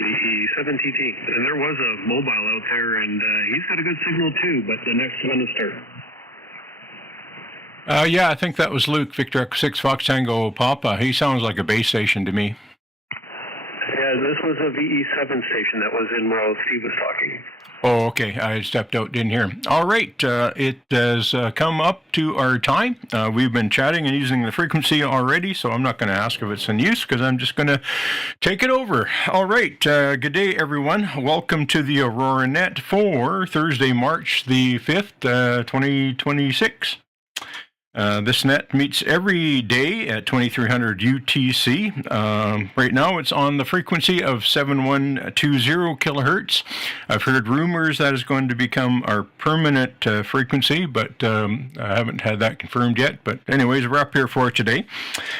VE7TT. And there was a mobile out there, and he's got a good signal too, but the next one to start. Yeah, I think that was Luke, Victor Echo 6 Fox Tango Papa. He sounds like a base station to me. Yeah, this was a VE7 station that was in while Steve was talking. Oh, okay. I stepped out, didn't hear. All right. It has come up to our time. We've been chatting and using the frequency already, so I'm not going to ask if it's in use because I'm just going to take it over. All right. Good day, everyone. Welcome to the Aurora Net for Thursday, March the 5th, 2026. This net meets every day at 2300 UTC. Right now it's on the frequency of 7120 kilohertz. I've heard rumors that is going to become our permanent frequency, but I haven't had that confirmed yet. But anyways, we're up here for today.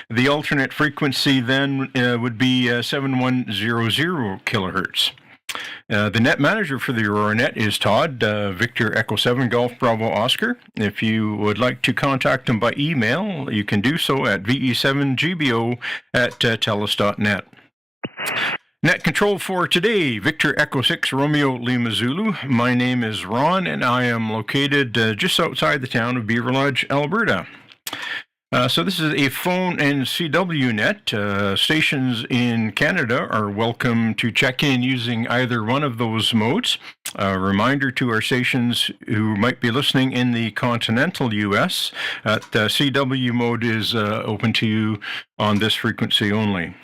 The alternate frequency then would be 7100 kilohertz. The net manager for the Aurora Net is Todd, Victor Echo 7 Golf Bravo Oscar. If you would like to contact him by email, you can do so at ve7gbo@telus.net. Net control for today, Victor Echo 6 Romeo Lima Zulu. My name is Ron, and I am located just outside the town of Beaver Lodge, Alberta. So this is a phone and CW net. Stations in Canada are welcome to check in using either one of those modes. A reminder to our stations who might be listening in the continental U.S. that CW mode is open to you on this frequency only.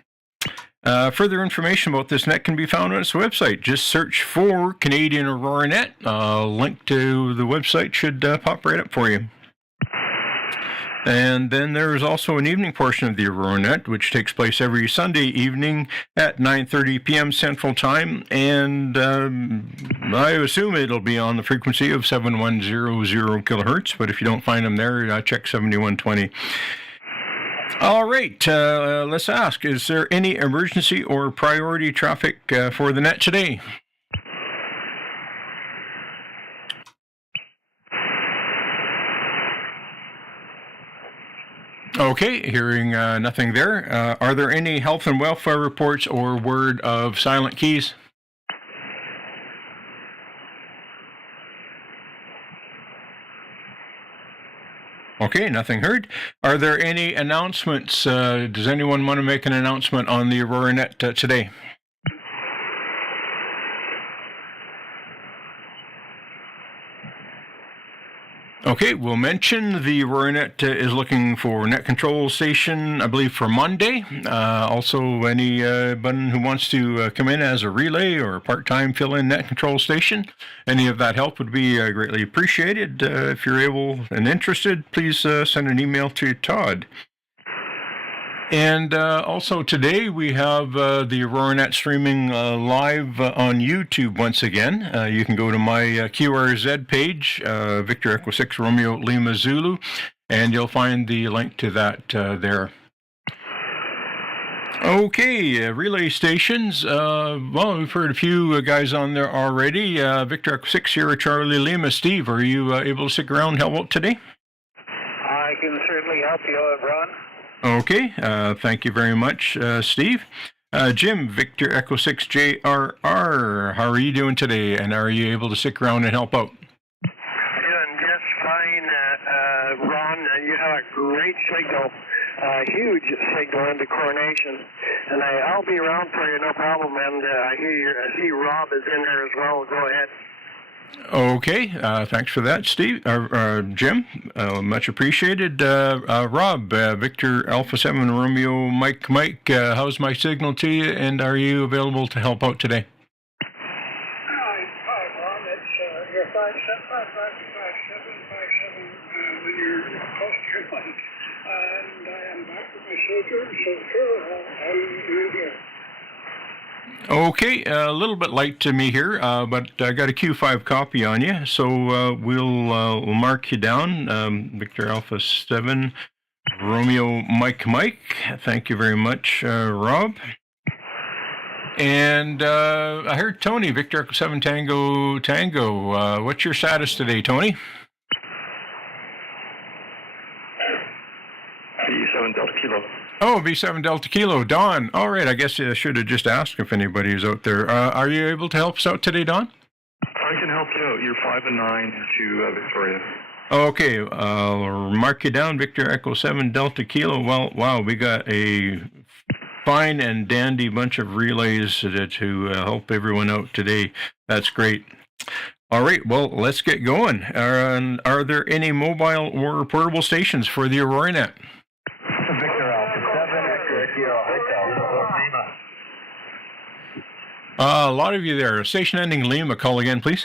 Further information about this net can be found on its website. Just search for Canadian Aurora Net. Link to the website should pop right up for you. And then there is also an evening portion of the Aurora Net, which takes place every Sunday evening at 9:30 p.m. Central Time, and I assume it'll be on the frequency of 7100 kilohertz, but if you don't find them there, check 7120. All right, let's ask, is there any emergency or priority traffic for the net today? Okay, hearing nothing there. Are there any health and welfare reports or word of silent keys? Okay, nothing heard. Are there any announcements? Does anyone want to make an announcement on the Aurora Net today? Okay, we'll mention the Aurora Net is looking for net control station, I believe, for Monday. Also, anyone who wants to come in as a relay or a part-time fill-in net control station, any of that help would be greatly appreciated. If you're able and interested, please send an email to Todd. And also today we have the Aurora Net streaming live on YouTube once again. You can go to my QRZ page, Victor Echo 6 Romeo Lima Zulu, and you'll find the link to that there. Okay, relay stations. Well, we've heard a few guys on there already. Victor Echo 6 Sierra Charlie Lima. Steve, are you able to stick around and help out today? I can certainly help you out, Ron. Okay, thank you very much, Steve. Jim, Victor Echo 6 JRR, how are you doing today, and are you able to stick around and help out? Doing just fine, Ron. You have a great signal, huge signal into Coronation, and I'll be around for you, no problem. And I see Rob is in there as well. Go ahead. Okay, thanks for that, Steve. Jim, much appreciated. Rob, Victor Alpha 7 Romeo Mike, how's my signal to you, and are you available to help out today? Hi, Ron. It's your 5755757 when you're close to your mic. And I am back with my soldier, so sure, how are you doing here? Okay, a little bit light to me here, but I got a Q5 copy on you, so we'll mark you down. Victor Alpha 7, Romeo Mike. Thank you very much, Rob. And I heard Tony, Victor Echo 7 Tango. What's your status today, Tony? VE7 Delta Kilo. Oh, V7 Delta Kilo, Don. All right, I guess I should have just asked if anybody is out there. Are you able to help us out today, Don? I can help you out. You're 5 and 9 to Victoria. Okay, I'll mark you down, Victor Echo 7 Delta Kilo. Well, wow, we got a fine and dandy bunch of relays to help everyone out today. That's great. All right, well, let's get going. Are there any mobile or portable stations for the Aurora Net? Victor Alpha 7, Echo Sierra Hotel, Lima. A lot of you there. Station ending Lima, call again, please.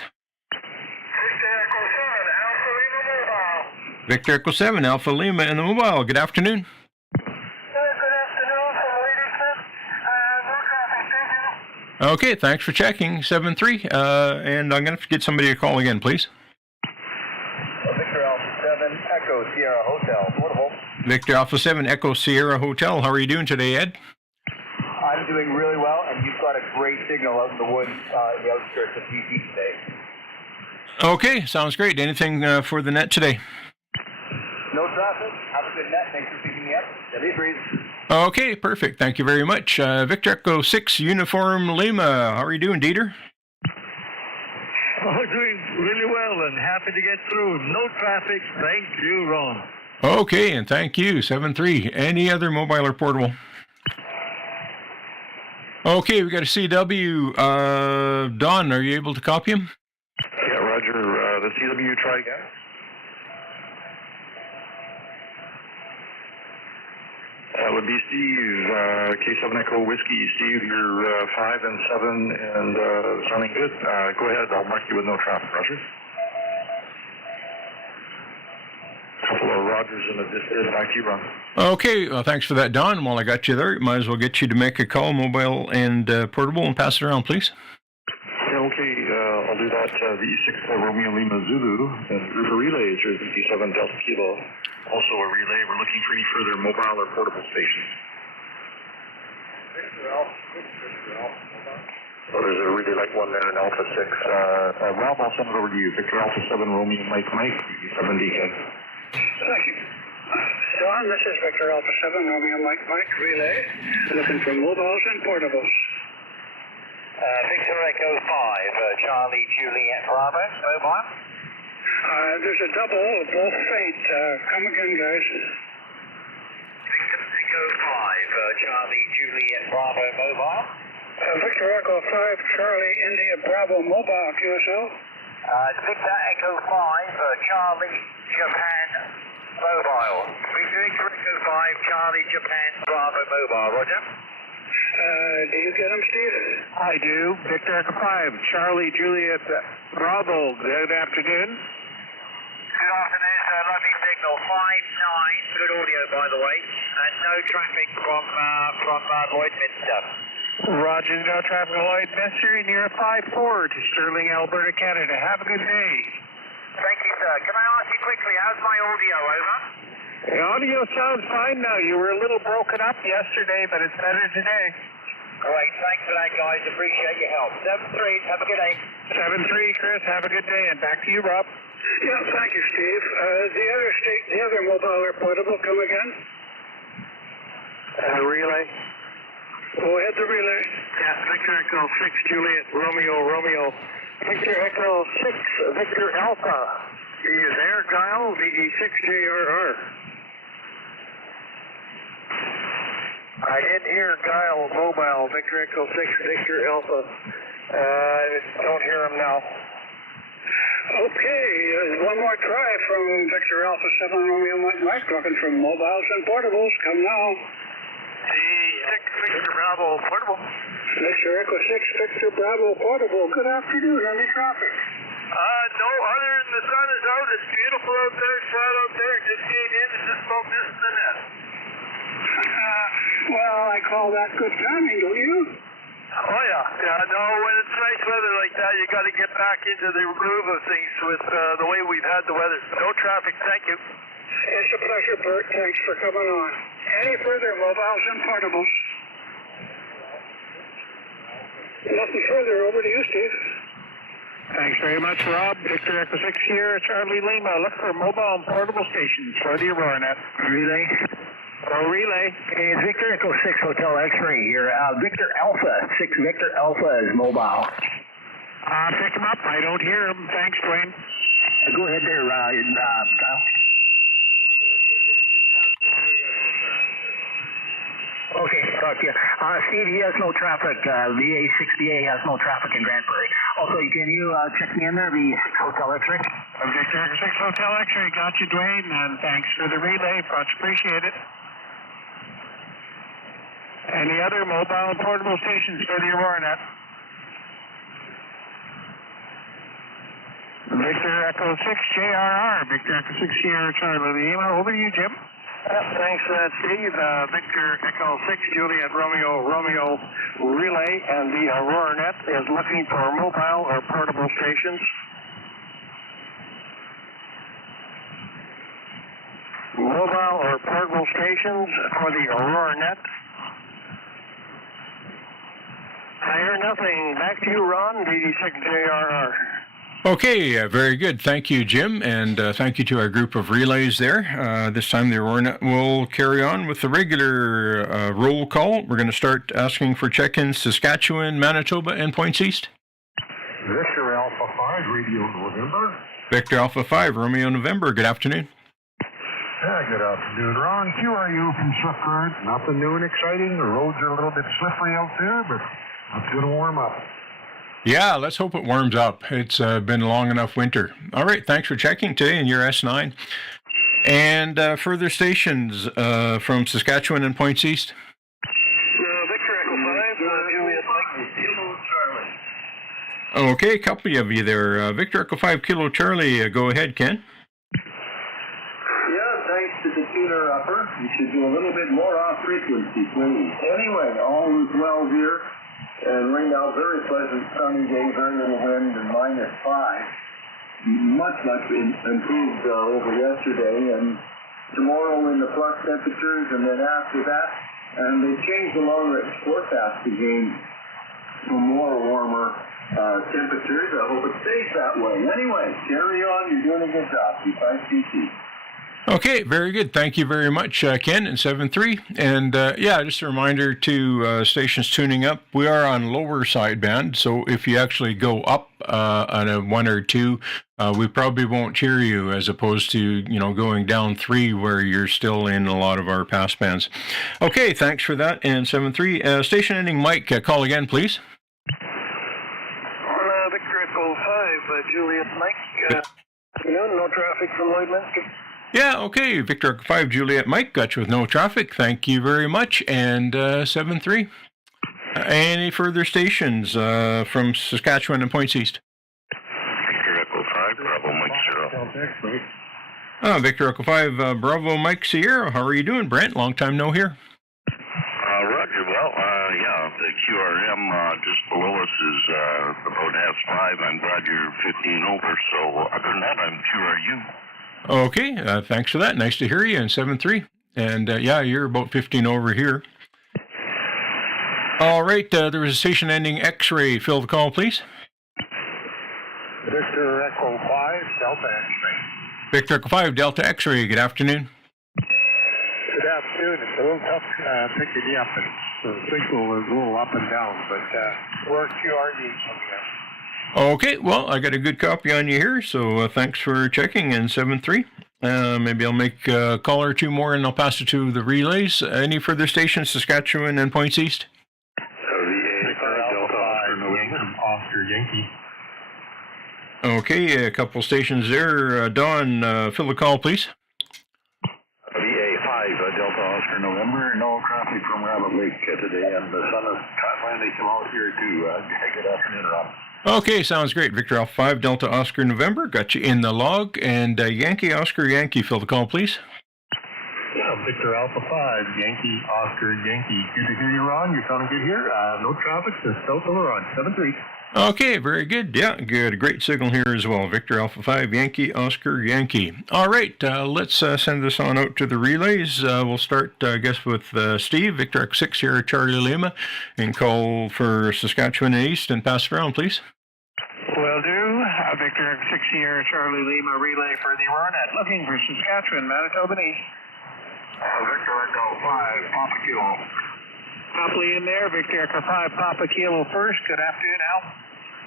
Victor Echo 7, Alpha Lima in the mobile. Good afternoon. Okay, thanks for checking. 7-3, and I'm going to get somebody to call again, please. Victor Alpha 7, Echo Sierra Hotel, portable. Victor Alpha 7, Echo Sierra Hotel. How are you doing today, Ed? I'm doing really well, and you've got a great signal out in the woods, the outskirts of DC today. Okay, sounds great. Anything for the net today? No traffic. Have a good net. Thanks for picking me up. Steady breeze. Okay, perfect. Thank you very much. Victor Echo 6, Uniform Lima. How are you doing, Dieter? Oh, doing really well and happy to get through. No traffic. Thank you, Ron. Okay, and thank you. 7-3. Any other mobile or portable? Okay, we got a CW. Don, are you able to copy him? Yeah, Roger. The CW, try again. That would be Steve, K7 Echo Whiskey. Steve, you're 5 and 7 and sounding good. Go ahead, I'll mark you with no traffic, Roger. Couple of Rogers in the distance. Back to you, Ron. Okay, well, thanks for that, Don. While I got you there, might as well get you to make a call, mobile and portable, and pass it around, please. Yeah, okay, I'll do that. VE6 Romeo Lima Zulu, and group of relays are VE7 Delta Kilo. Also a relay. We're looking for any further mobile or portable stations. So there's a relay like one there in Alpha 6. Rob, I'll send it over to you. Victor Alpha 7 Romeo Mike VE7 DK. Thank you. Don, this is Victor Alpha 7, Romeo Mike relay, looking for mobiles and portables. Victor Echo 5, Charlie Juliet Bravo, mobile. There's a double, both faint. Come again, guys. Victor Echo 5, Charlie Juliet Bravo, mobile. Victor Echo 5, Charlie India Bravo mobile, QSO. Victor Echo 5, Charlie Japan mobile. Victor Echo 5, Charlie Japan Bravo mobile, Roger. Do you get him, Steve? I do. Victor Echo 5, Charlie Juliet Bravo. Good afternoon. Good afternoon, sir. Lovely signal. 5-9. Good audio, by the way. And no traffic from Lloydminster. Roger, no traffic at Lloydminster, and you're 5-4 to Sterling, Alberta, Canada. Have a good day. Thank you, sir. Can I ask you quickly, how's my audio, over? The audio sounds fine now. You were a little broken up yesterday, but it's better today. Great. Thanks for that, guys. Appreciate your help. 7-3. Have a good day. 7-3, Chris. Have a good day. And back to you, Rob. Yeah, thank you, Steve. The other mobile or portable, come again? Relay. Go ahead, the relay. Yeah, Victor Echo 6, Juliet, Romeo. Victor Echo 6, Victor Alpha. Are you there, Kyle? VE6JRR. I didn't hear Kyle mobile, Victor Echo 6, Victor Alpha. Don't hear him now. Okay, one more try from Victor Alpha 7 Romeo Mike, looking for mobiles and portables. Come now. VE6, Victor Bravo, portable. Victor Echo 6, Victor Bravo, portable. Good afternoon. Any traffic? No, other than the sun is out. It's beautiful out there, flat out there. Just came in and just about missed the net. Well, I call that good timing, don't you? Oh, yeah. No, when it's nice weather like that, you got to get back into the groove of things with the way we've had the weather. No traffic, thank you. It's a pleasure, Bert. Thanks for coming on. Any further mobiles and portables? Nothing further. Over to you, Steve. Thanks very much, Rob. Victor Echo 6 here, Charlie Lima. Look for mobile and portable stations for the Aurora Net. Relay. Relay. Hey, it's Victor Echo 6 Hotel X-Ray here. Victor Alpha 6 Victor Alpha is mobile. Pick him up. I don't hear him. Thanks, Dwayne. Go ahead there, Kyle. Okay, talk to you. Steve, he has no traffic. VA6BA has no traffic in Grand Prairie. Also, can you check me in there, V6 Hotel X-Ray? Victor Echo 6 Hotel X-Ray. Got you, Dwayne, and thanks for the relay. Much appreciated. Any other mobile and portable stations for the Aurora Net? Victor Echo 6 JRR. Victor Echo 6 Sierra Charlie Lima. Over to you, Jim. Thanks for that, Steve. Victor Echo 6 Juliet Romeo Relay, and the Aurora Net is looking for mobile or portable stations. Mobile or portable stations for the Aurora Net. I hear nothing. Back to you, Ron, VE6RLZ. Okay, very good. Thank you, Jim, and thank you to our group of relays there. This time the Aurora Net will carry on with the regular roll call. We're going to start asking for check-ins Saskatchewan, Manitoba, and Points East. Victor Alpha 5, Radio November. Victor Alpha 5, Romeo November. Good afternoon. Yeah, good afternoon, Ron. QRU from Swift Current. Nothing new and exciting. The roads are a little bit slippery out there, but it's going to warm up. Yeah, let's hope it warms up. It's been a long enough winter. All right, thanks for checking today in your S9. And further stations from Saskatchewan and Points East. Victor Echo 5, Juliet Mike, Kilo Charlie. Okay, a couple of you there. Victor Echo 5, Kilo Charlie. Go ahead, Ken. Yeah, thanks to the tuner upper. You should do a little bit more off frequency, please. Anyway, all is well here. And right now, very pleasant sunny day, very little wind, and -5. Much improved over yesterday. And tomorrow in the plus temperatures, and then after that, and they changed the long-range forecast again for more warmer temperatures. I hope it stays that way. Anyway, carry on. You're doing a good job. B5CT. Okay, very good. Thank you very much, Ken, and 7-3. And yeah, just a reminder to stations tuning up, we are on lower sideband, so if you actually go up on a 1 or 2, we probably won't hear you, as opposed to, going down 3 where you're still in a lot of our pass bands. Okay, thanks for that. And 7-3, station ending Mike, call again, please. Victor Echo 5, Juliet Mike. No traffic from Lloydminster. Yeah, okay. Victor Echo 5, Juliet Mike, got you with no traffic. Thank you very much. And 7-3. Any further stations from Saskatchewan and Points East? Victor Echo 5, Bravo Mike Sierra. Victor Echo 5, Bravo Mike Sierra. How are you doing, Brent? Long time no hear. Roger. Well, yeah, the QRM just below us is about S5. I'm glad you're 15 over. So other than that, I'm QRU. Okay, thanks for that. Nice to hear you. And 7-3. And yeah, you're about 15 over here. All right, there was a station ending X-ray. Fill the call, please. Victor Echo 5, Delta X-ray. Victor Echo 5, Delta X-ray. Good afternoon. Good afternoon. It's a little tough picking you up. The signal is a little up and down, but we're QRU coming up. Okay, well, I got a good copy on you here, so thanks for checking. And 7-3. Maybe I'll make a call or two more, and I'll pass it to the relays. Any further stations, Saskatchewan and Points East? Oscar Yankee. Okay, a couple stations there. Don, fill the call, please. VA5, Delta Oscar November. No traffic from Rabbit Lake today, and the sun is finally come out here too. Good afternoon, Rob. Okay, sounds great. Victor Alpha 5, Delta Oscar November. Got you in the log. And Yankee Oscar Yankee, fill the call, please. Yeah, Victor Alpha 5, Yankee Oscar Yankee. Good to hear you, Ron. You're sounding good here. No traffic. Just south of Ron. 7-3. Okay, very good. Yeah, good. A great signal here as well. Victor Alpha 5, Yankee Oscar Yankee. All right, let's send this on out to the relays. We'll start, I guess, with Steve, Victor Echo 6 here at Charlie Lima, and call for Saskatchewan and East, and pass it around, please. Will do. Victor Echo 6 here, Charlie Lima relay for the Aurora Net. Looking for Saskatchewan, Manitoba, and East. Victor Echo 5, Papa Kilo. Copley in there, Victor Echo 5, Papa Kilo first. Good afternoon, Al.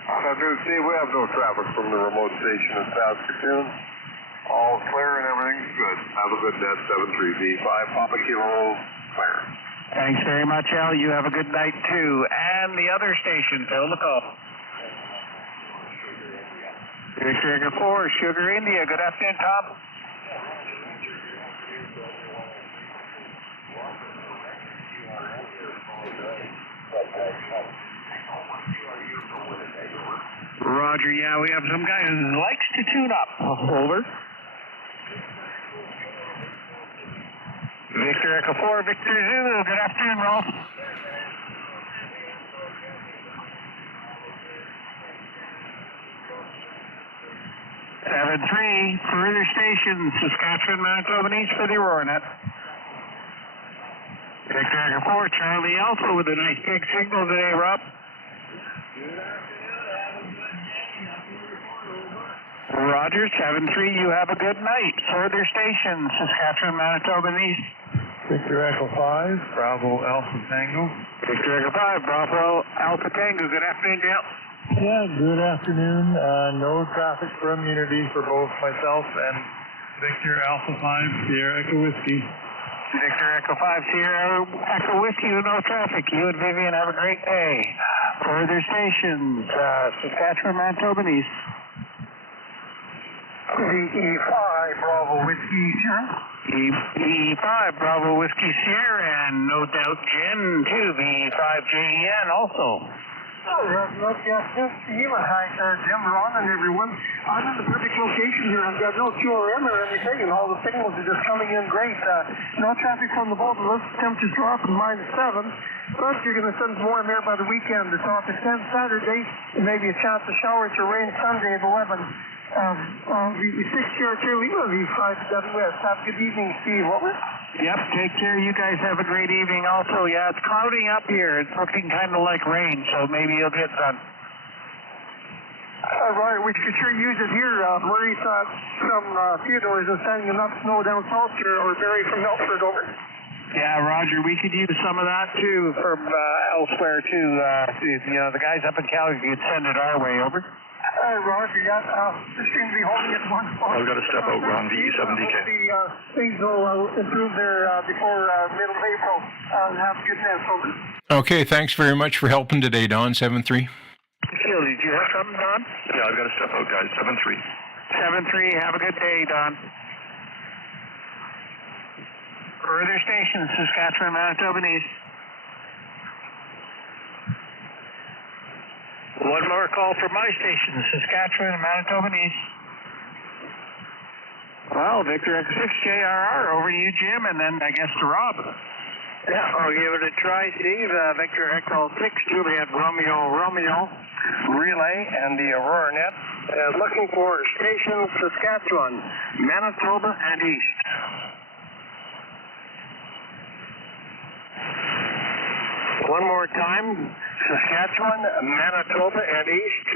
Good afternoon, Steve. We have no traffic from the remote station in Saskatoon. All clear and everything's good. Have a good net, 73V5, Papa Kilo, clear. Thanks very much, Al. You have a good night, too. And the other station, Phil, the call. Victor Echo 4, Sugar India. Good afternoon, Tom. Roger, yeah, we have some guy who likes to tune up. Over. Victor Echo 4, Victor Zulu. Good afternoon, Rolf. Seven 3, further stations, Saskatchewan, Manitoba, and East for the Aurora Net. Victor Echo 4, Charlie Alpha with a nice big signal today, Rob. Roger, 7-3, you have a good night. Further stations, Saskatchewan, Manitoba, and East. Victor Echo 5, Bravo Alpha Tango. Victor Echo 5, Bravo Alpha Tango. Good afternoon, Dale. Yeah, good afternoon. No traffic from Unity for both myself and Victor Alpha 5, Sierra Echo Whiskey. Victor Echo 5, Sierra Echo Whiskey with no traffic. You and Vivian have a great day. Further stations, Saskatchewan, Manitoba, and East. E5, Bravo Whiskey, Sierra. E5, Bravo Whiskey Sierra, and no doubt Jen, too, V5JN also. Oh, look, yes, Steve. Hi, Jim, Ron, and everyone. I'm in the perfect location here. I've got no QRM or anything, and all the signals are just coming in great. No traffic from the Bolton list. Temperatures dropping -7. But you're going to send more in there by the weekend. It's off at 10 Saturday, and maybe a chance of showers or rain Sunday at 11. V6 Charlie Lima, V5 West. Have a good evening, Steve. Over. Yep, take care. You guys have a great evening also. Yeah, it's clouding up here. It's looking kind of like rain, so maybe you'll get sun. Right, we could sure use it here. Murray thought some Theodore is sending enough snow down south here, or Barry from Milford. Over. Yeah, Roger, we could use some of that too from elsewhere too. The guys up in Calgary could send it our way. Over. Roger, yeah, just seem to be holding it one spot. I've got to step out, Ron VE6RLZ. Things will improve there before middle of April. Have a good night, folks. Okay, thanks very much for helping today, Don. 7-3. Phil, did you have something, Don? Yeah, I've got to step out, guys. 7-3. 7-3, have a good day, Don. Further stations, Saskatchewan, Manitoba, and East. One more call from my station, Saskatchewan, Manitoba, and East. Well, Victor X6JRR, over to you, Jim, and then I guess to Rob. Yeah, I'll give it a try, Steve. Victor Echo 6, Juliet Romeo, Relay, and the Aurora Net. Looking for station Saskatchewan, Manitoba, and East. One more time, Saskatchewan, Manitoba, and East.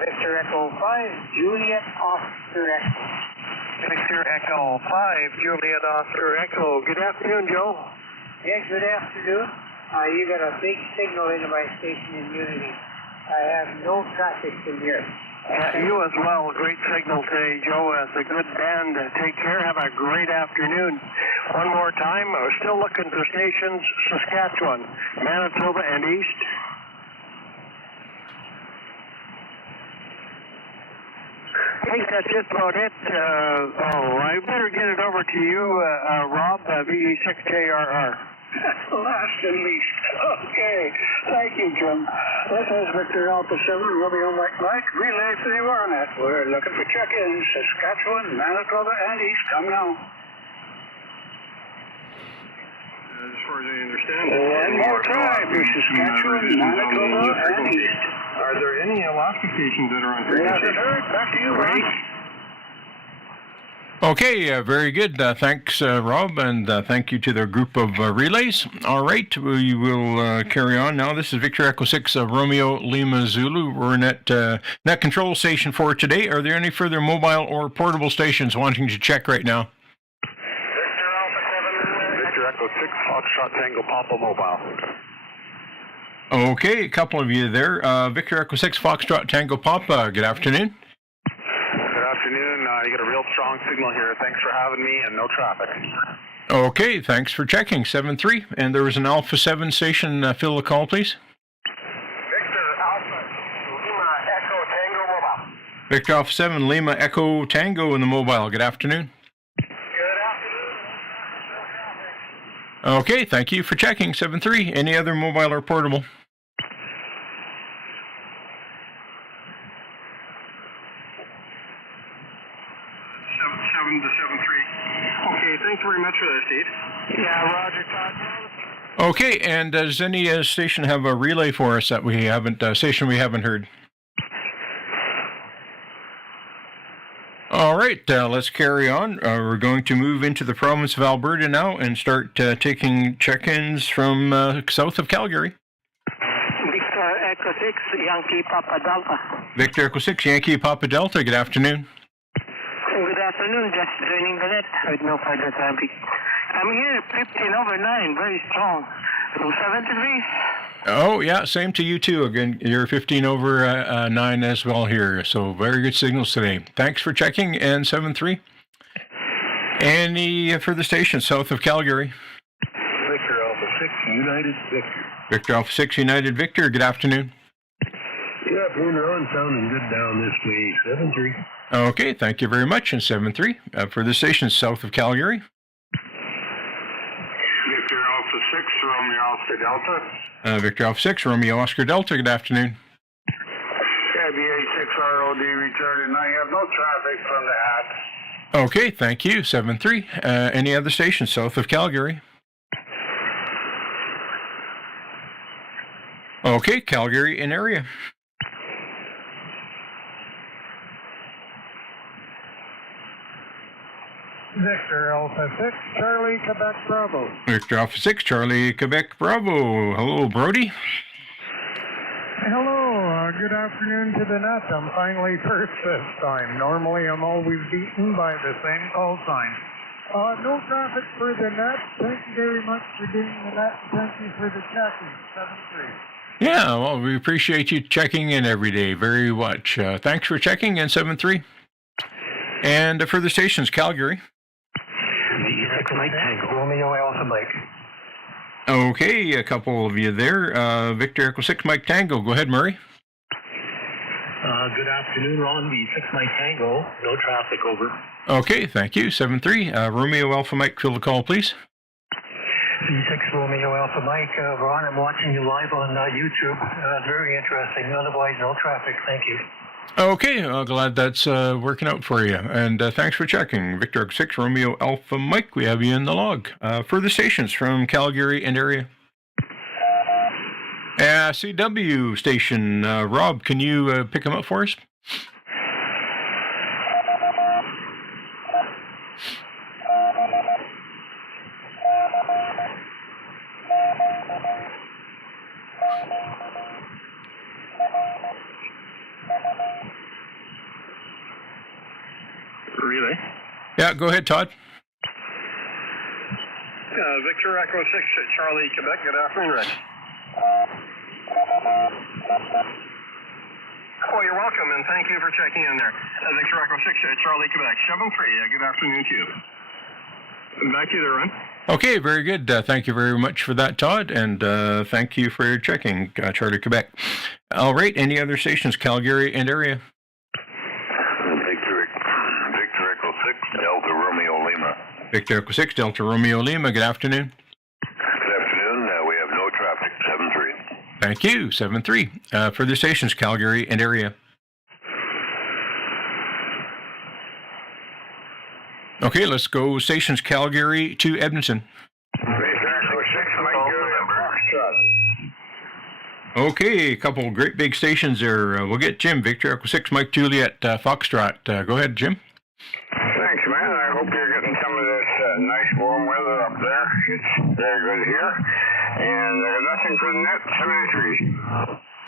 Victor Echo 5, Juliet Oscar Echo. Victor Echo 5, Juliet Oscar Echo. Good afternoon, Joe. Yes, good afternoon. You got a big signal into my station in Unity. I have no traffic from here. You as well. Great signal today, Joe. It's a good band. Take care. Have a great afternoon. One more time. We're still looking for stations, Saskatchewan, Manitoba, and East. I think that's just about it. I better get it over to you, Rob, VE6RLZ. Last and least. Okay. Thank you, Jim. This is Victor Alpha 7, Romeo Mike, relay for the Aurora Net. We're looking for check-ins, Saskatchewan, Manitoba, and East. Come now. As far as I understand, One more time, Saskatchewan, Manitoba, and East. Are there any Alaska stations that are on frequency? Back to you, Ron. Okay, very good. Thanks, Rob, and thank you to the group of relays. All right, we will carry on now. This is Victor Echo 6 Romeo Lima Zulu. We're net control station for today. Are there any further mobile or portable stations wanting to check right now? Victor Alpha 7, Foxtrot Tango Papa Mobile. Okay, a couple of you there. Victor Echo 6 Foxtrot Tango Papa, good afternoon. Good afternoon. You got a real strong signal here. Thanks for having me and no traffic. Okay, thanks for checking. 7-3. And there was an Alpha 7 station. Fill the call, please. Victor Alpha Lima Echo Tango Mobile. Victor Alpha 7 Lima Echo Tango in the mobile. Good afternoon. Good afternoon. Okay, thank you for checking. 7-3. Any other mobile or portable? Okay, thanks very much for that, Steve. Yeah, Roger, Todd. Okay, and does any station have a relay for us that we haven't, station we haven't heard? All right, let's carry on. We're going to move into the province of Alberta now and start taking check-ins from south of Calgary. Victor Echo 6, Yankee Papa Delta. Victor Echo 6, Yankee Papa Delta, good afternoon. Good afternoon, just joining the net with no further traffic. I'm here, 15/9, very strong. 273. Oh, yeah, same to you too. Again, you're 15/9 as well here. So very good signals today. Thanks for checking. And 7-3. Any further stations south of Calgary? Victor Alpha 6, United Victor. Victor Alpha 6, United Victor. Good afternoon. Good afternoon, Ron. Sounding good down this way. 7-3. Okay, thank you very much. And 7-3. Further stations south of Calgary? Victor Alpha 6, Romeo Oscar Delta. Victor Alpha 6, Romeo Oscar Delta. Good afternoon. VE6RLZ returned, and I have no traffic from the hat. Okay, thank you. 7-3. Any other stations south of Calgary? Okay, Calgary in area. Victor Alpha 6, Charlie, Quebec, Bravo. Victor Alpha 6, Charlie, Quebec, Bravo. Hello, Brody. Hello, good afternoon to the net. I'm finally first this time. Normally I'm always beaten by the same call sign. No traffic for the net. Thank you very much for doing the net. Thank you for the checking. 7-3. Yeah, well, we appreciate you checking in every day very much. Thanks for checking in 7-3. And further stations, Calgary. Mike Tango. Romeo Alpha Mike. Okay, a couple of you there. Victor Echo 6, Mike Tango. Go ahead, Murray. Good afternoon, Ron VE6 Mike Tango. No traffic, over. Okay, thank you. 7-3. Romeo Alpha Mike, fill the call, please. VE6 Romeo Alpha Mike. Ron, I'm watching you live on YouTube. Very interesting. Otherwise, no traffic. Thank you. Okay, glad that's working out for you. And thanks for checking. Victor Echo 6, Romeo Alpha Mike, we have you in the log. Further stations from Calgary and area. CW station. Rob, can you pick them up for us? Relay. Yeah, go ahead, Todd. Victor Echo 6, Charlie, Quebec. Good afternoon, Rick. Oh, you're welcome, and thank you for checking in there. Victor Echo 6, Charlie, Quebec. 7-3. Good afternoon to you. Back to you there, Ron. Okay, very good. Thank you very much for that, Todd, and thank you for checking, Charlie, Quebec. All right, any other stations, Calgary and area? Victor Echo 6, Delta Romeo Lima. Victor Echo 6, Delta Romeo Lima. Good afternoon. Good afternoon. We have no traffic. 7-3. Thank you. 7-3. Further stations, Calgary and area. Okay, let's go stations Calgary to Edmonton. Okay, a couple great big stations there. We'll get Jim, Victor Echo 6, Mike Juliet, Foxtrot. Go ahead, Jim. Thanks, man. I hope you're getting some of this nice warm weather up there. It's very good here. And nothing for the net,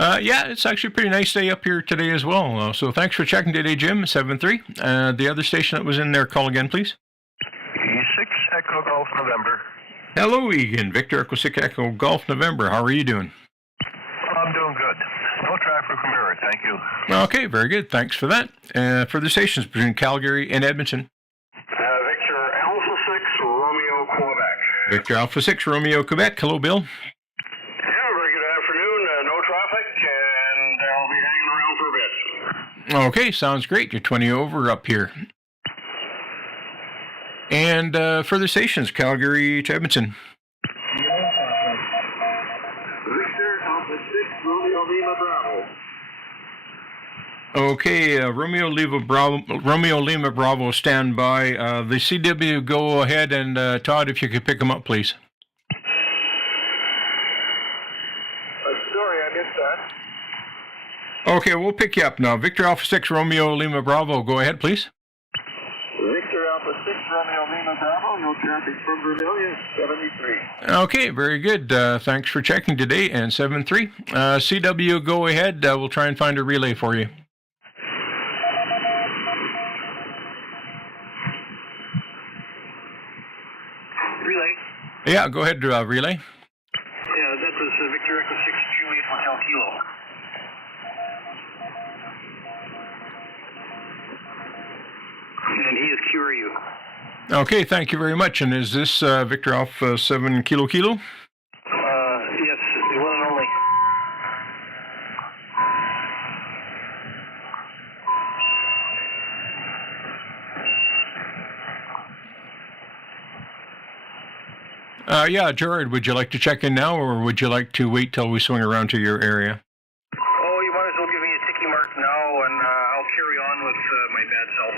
73. Yeah, it's actually a pretty nice day up here today as well. So thanks for checking today, Jim. 7-3. The other station that was in there, call again, please. E6 Echo Golf November. Hello, Egan. Victor Echo 6 Echo Golf November. How are you doing? I'm doing good. No traffic from here, thank you. Okay, very good. Thanks for that. Further stations between Calgary and Edmonton. Victor Alpha 6 Romeo Quebec. Victor Alpha 6 Romeo Quebec. Hello, Bill. Yeah, very good afternoon. No traffic, and I'll be hanging around for a bit. Okay, sounds great. You're 20 over up here. And further stations, Calgary to Edmonton. Victor Alpha 6 Romeo Lima Bravo. Okay, Romeo Lima Bravo, stand by. The CW, go ahead, and Todd, if you could pick them up, please. Sorry, I missed that. Okay, we'll pick you up now. Victor Alpha 6 Romeo Lima Bravo, go ahead, please. Victor Alpha 6 Romeo Lima Bravo, no traffic from Vermilion, 73. Okay, very good. Thanks for checking today, and 7-3. CW, go ahead. We'll try and find a relay for you. Relay. Yeah, go ahead, relay. Yeah, that was Victor Echo 6 Juliet Hotel Kilo. And he is Curyu. Okay, thank you very much. And is this Victor Alpha 7 Kilo Kilo? Yes, the one and only. Yeah, Jared, would you like to check in now, or would you like to wait till we swing around to your area? Oh, you might as well give me a ticky mark now, and I'll carry on with my bad self.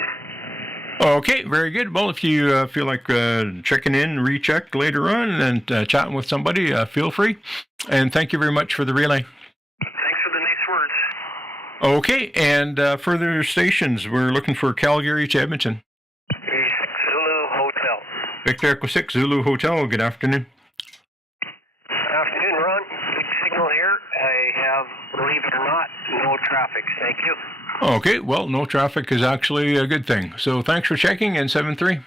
Okay, very good. Well, if you feel like checking in, recheck later on, and chatting with somebody, feel free. And thank you very much for the relay. Thanks for the nice words. Okay, and further stations, we're looking for Calgary to Edmonton. Zulu Hotel. Victor Echo 6 Zulu Hotel, good afternoon. Afternoon, Ron. Big signal here. I have, believe it or not, no traffic. Thank you. Okay, well, no traffic is actually a good thing. So thanks for checking, and 7-3.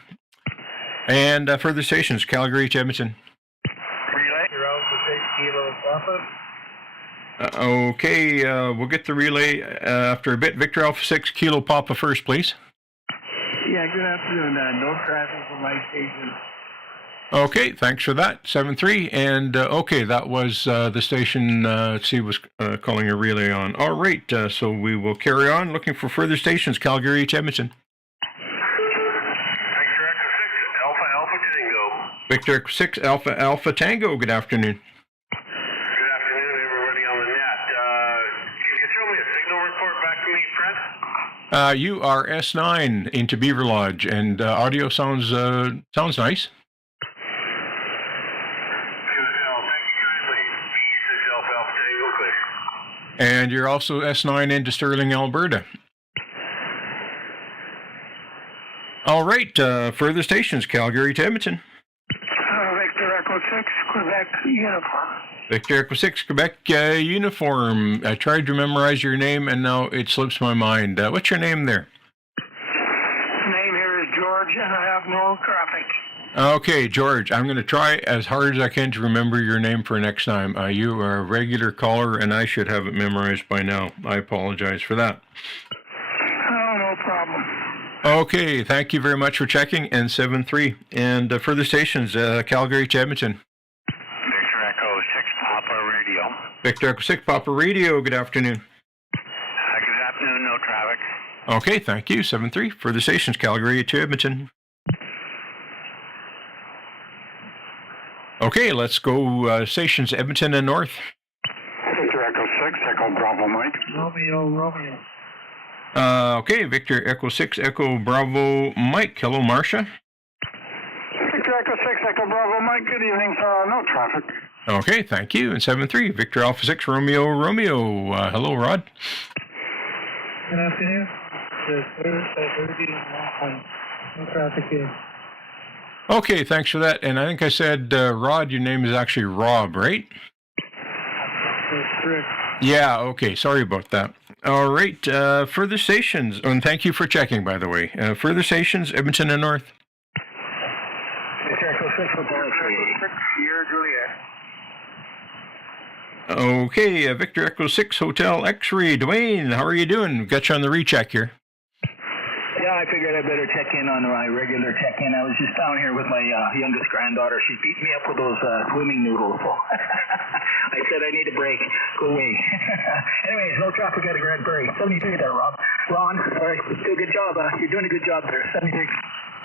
And further stations, Calgary to Edmonton. Relay. You're out to take Kilo Papa. Okay, we'll get the relay after a bit. Victor Alpha 6 Kilo Papa first, please. Yeah, good afternoon. No traffic from my station. Okay, thanks for that. 7-3. And okay, that was the station, let's see, was calling a relay on. All right, so we will carry on looking for further stations, Calgary to Edmonton. Victor Echo 6 Alpha Alpha Tango. Victor Echo 6 Alpha Alpha Tango, good afternoon. Good afternoon, everybody on the net. Can you show me a signal report back to me, Fred? You are S9 into Beaver Lodge, and audio sounds nice. And you're also S9 into Sterling, Alberta. All right, further stations, Calgary to Edmonton. Victor Echo 6, Quebec Uniform. Victor Echo 6, Quebec Uniform. I tried to memorize your name, and now it slips my mind. What's your name there? Name here is George, and I have no traffic. Okay, George, I'm going to try as hard as I can to remember your name for next time. You are a regular caller, and I should have it memorized by now. I apologize for that. Oh, no problem. Okay, thank you very much for checking, and 7-3. And further stations, Calgary to Edmonton. Victor Echo 6 Papa Radio. Victor Echo 6 Papa Radio, good afternoon. Good afternoon, no traffic. Okay, thank you, 7-3. Further stations, Calgary to Edmonton. Okay, let's go stations Edmonton and North. Victor Echo 6 Echo Bravo Mike. Romeo. Okay, Victor Echo 6 Echo Bravo Mike. Hello, Marcia. Victor Echo 6 Echo Bravo Mike, good evening. No traffic. Okay, thank you. And 7-3, Victor Alpha 6 Romeo Romeo. Hello, Rod. Good afternoon. No traffic here. Okay, thanks for that. And I think I said, Rod, your name is actually Rob, right? That's correct. Yeah, okay. Sorry about that. All right. Further stations. And thank you for checking, by the way. Further stations, Edmonton and North. Victor Echo 6 Laboratory. Sierra Juliet. Okay, Victor Echo 6 Hotel X-Ray. Dwayne, how are you doing? Got you on the recheck here. Yeah, I figured I better check in on my regular check-in. I was just down here with my youngest granddaughter. She beat me up with those swimming noodles. So I said I need a break. Go away. Anyways, no traffic at a Grand Prairie. 73 there, Rob. Ron, sorry, do a good job. You're doing a good job there. 73.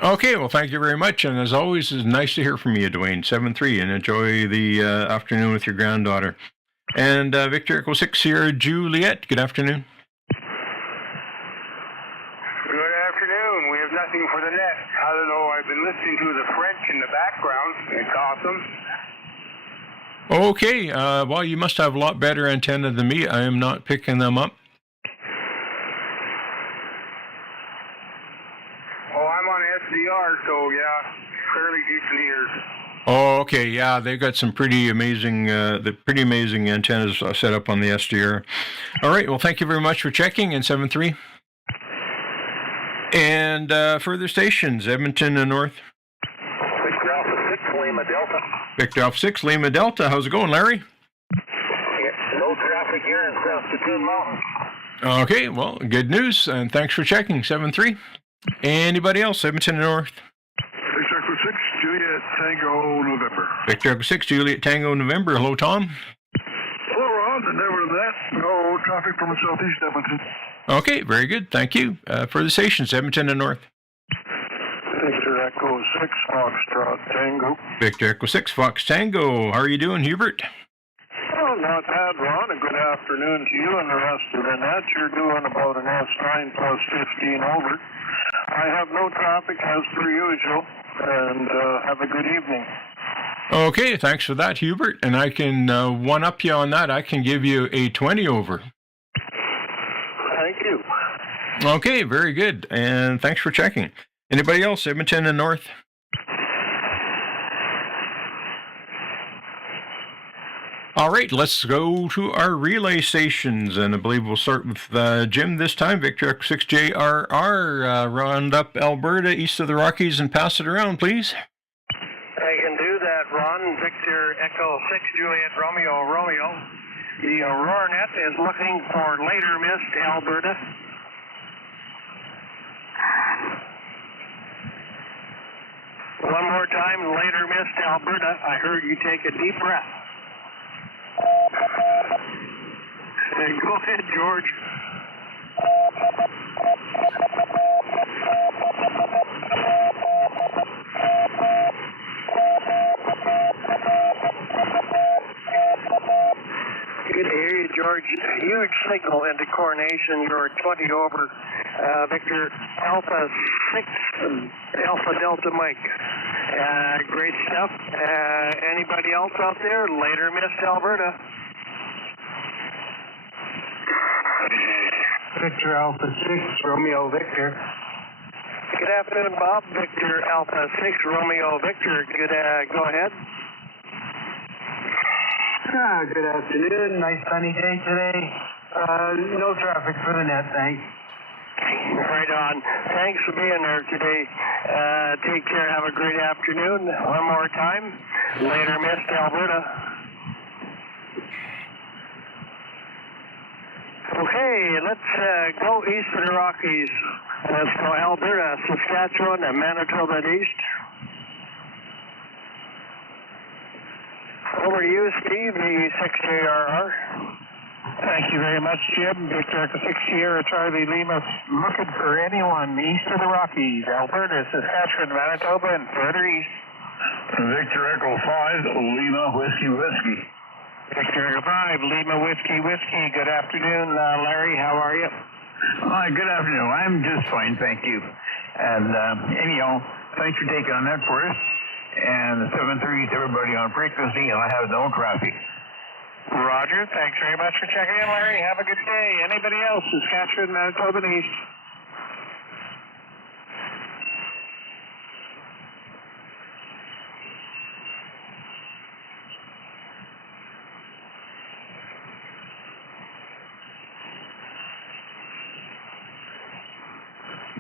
Okay, well, thank you very much. And as always, it's nice to hear from you, Dwayne. 7-3, and enjoy the afternoon with your granddaughter. And Victor Echo 6 Sierra Juliet, good afternoon. Good afternoon. We have nothing for the net. I don't know. I've been listening to the French in the background. It's awesome. Okay, well, you must have a lot better antenna than me. I am not picking them up. Oh, I'm on SDR, so yeah, fairly decent ears. Oh, okay, yeah, they've got some pretty amazing antennas set up on the SDR. All right, well, thank you very much for checking in 7-3. And further stations, Edmonton and North. Victor Alpha 6, Lima Delta. Victor Alpha 6, Lima Delta. How's it going, Larry? No traffic here in Saskatoon Mountains. Okay, well, good news, and thanks for checking, 7-3. Anybody else, Edmonton and North? Victor Echo 6, Juliet Tango November. Victor Echo 6, Juliet Tango November. Hello, Tom. Hello, Ron, and never that. No traffic from the southeast Edmonton. Okay, very good. Thank you. For the stations, Edmonton and North. Victor Echo 6, Foxtrot Tango. Victor Echo 6, Fox Tango. How are you doing, Hubert? Oh, not bad, Ron. A good afternoon to you and the rest of the net. You're doing about an S9 plus 15 over. I have no traffic as per usual, and have a good evening. Okay, thanks for that, Hubert. And I can one-up you on that. I can give you a 20 over. Thank you. Okay, very good. And thanks for checking. Anybody else, Edmonton and North? All right, let's go to our relay stations, and I believe we'll start with Jim this time. Victor Echo 6 JRR, round up Alberta, east of the Rockies, and pass it around, please. I can do that, Ron. Victor Echo 6 Juliet Romeo. The Aurora Net is looking for later mist, Alberta. One more time, later mist, Alberta. I heard you take a deep breath. And go ahead, George. Good to hear you, George. Huge signal into Coronation. You're 20 over. Victor Alpha 6, Alpha Delta Mike. Great stuff. Anybody else out there? Later missed Alberta. Victor Alpha 6, Romeo Victor. Good afternoon, Bob. Victor Alpha 6, Romeo Victor. Good, go ahead. Good afternoon. Nice sunny day today. No traffic for the net, thanks. Right on. Thanks for being there today. Take care. Have a great afternoon. One more time. Later missed Alberta. Okay, let's go east of the Rockies. Let's go Alberta, Saskatchewan, and Manitoba and east. Over to you, Steve, the 6JRR. Thank you very much, Jim. Victor Echo 6 Sierra Charlie Lima, looking for anyone east of the Rockies, Alberta, Saskatchewan, Manitoba, and further east. Victor Echo 5, Lima Whiskey. Victor Echo 5, Lima Whiskey. Good afternoon, Larry. How are you? Hi, good afternoon. I'm just fine, thank you. And anyhow, thanks for taking on that for us. And the 7-3 is everybody on frequency, and I have no traffic. Roger. Thanks very much for checking in, Larry. Have a good day. Anybody else? Saskatchewan, Manitoba, and east.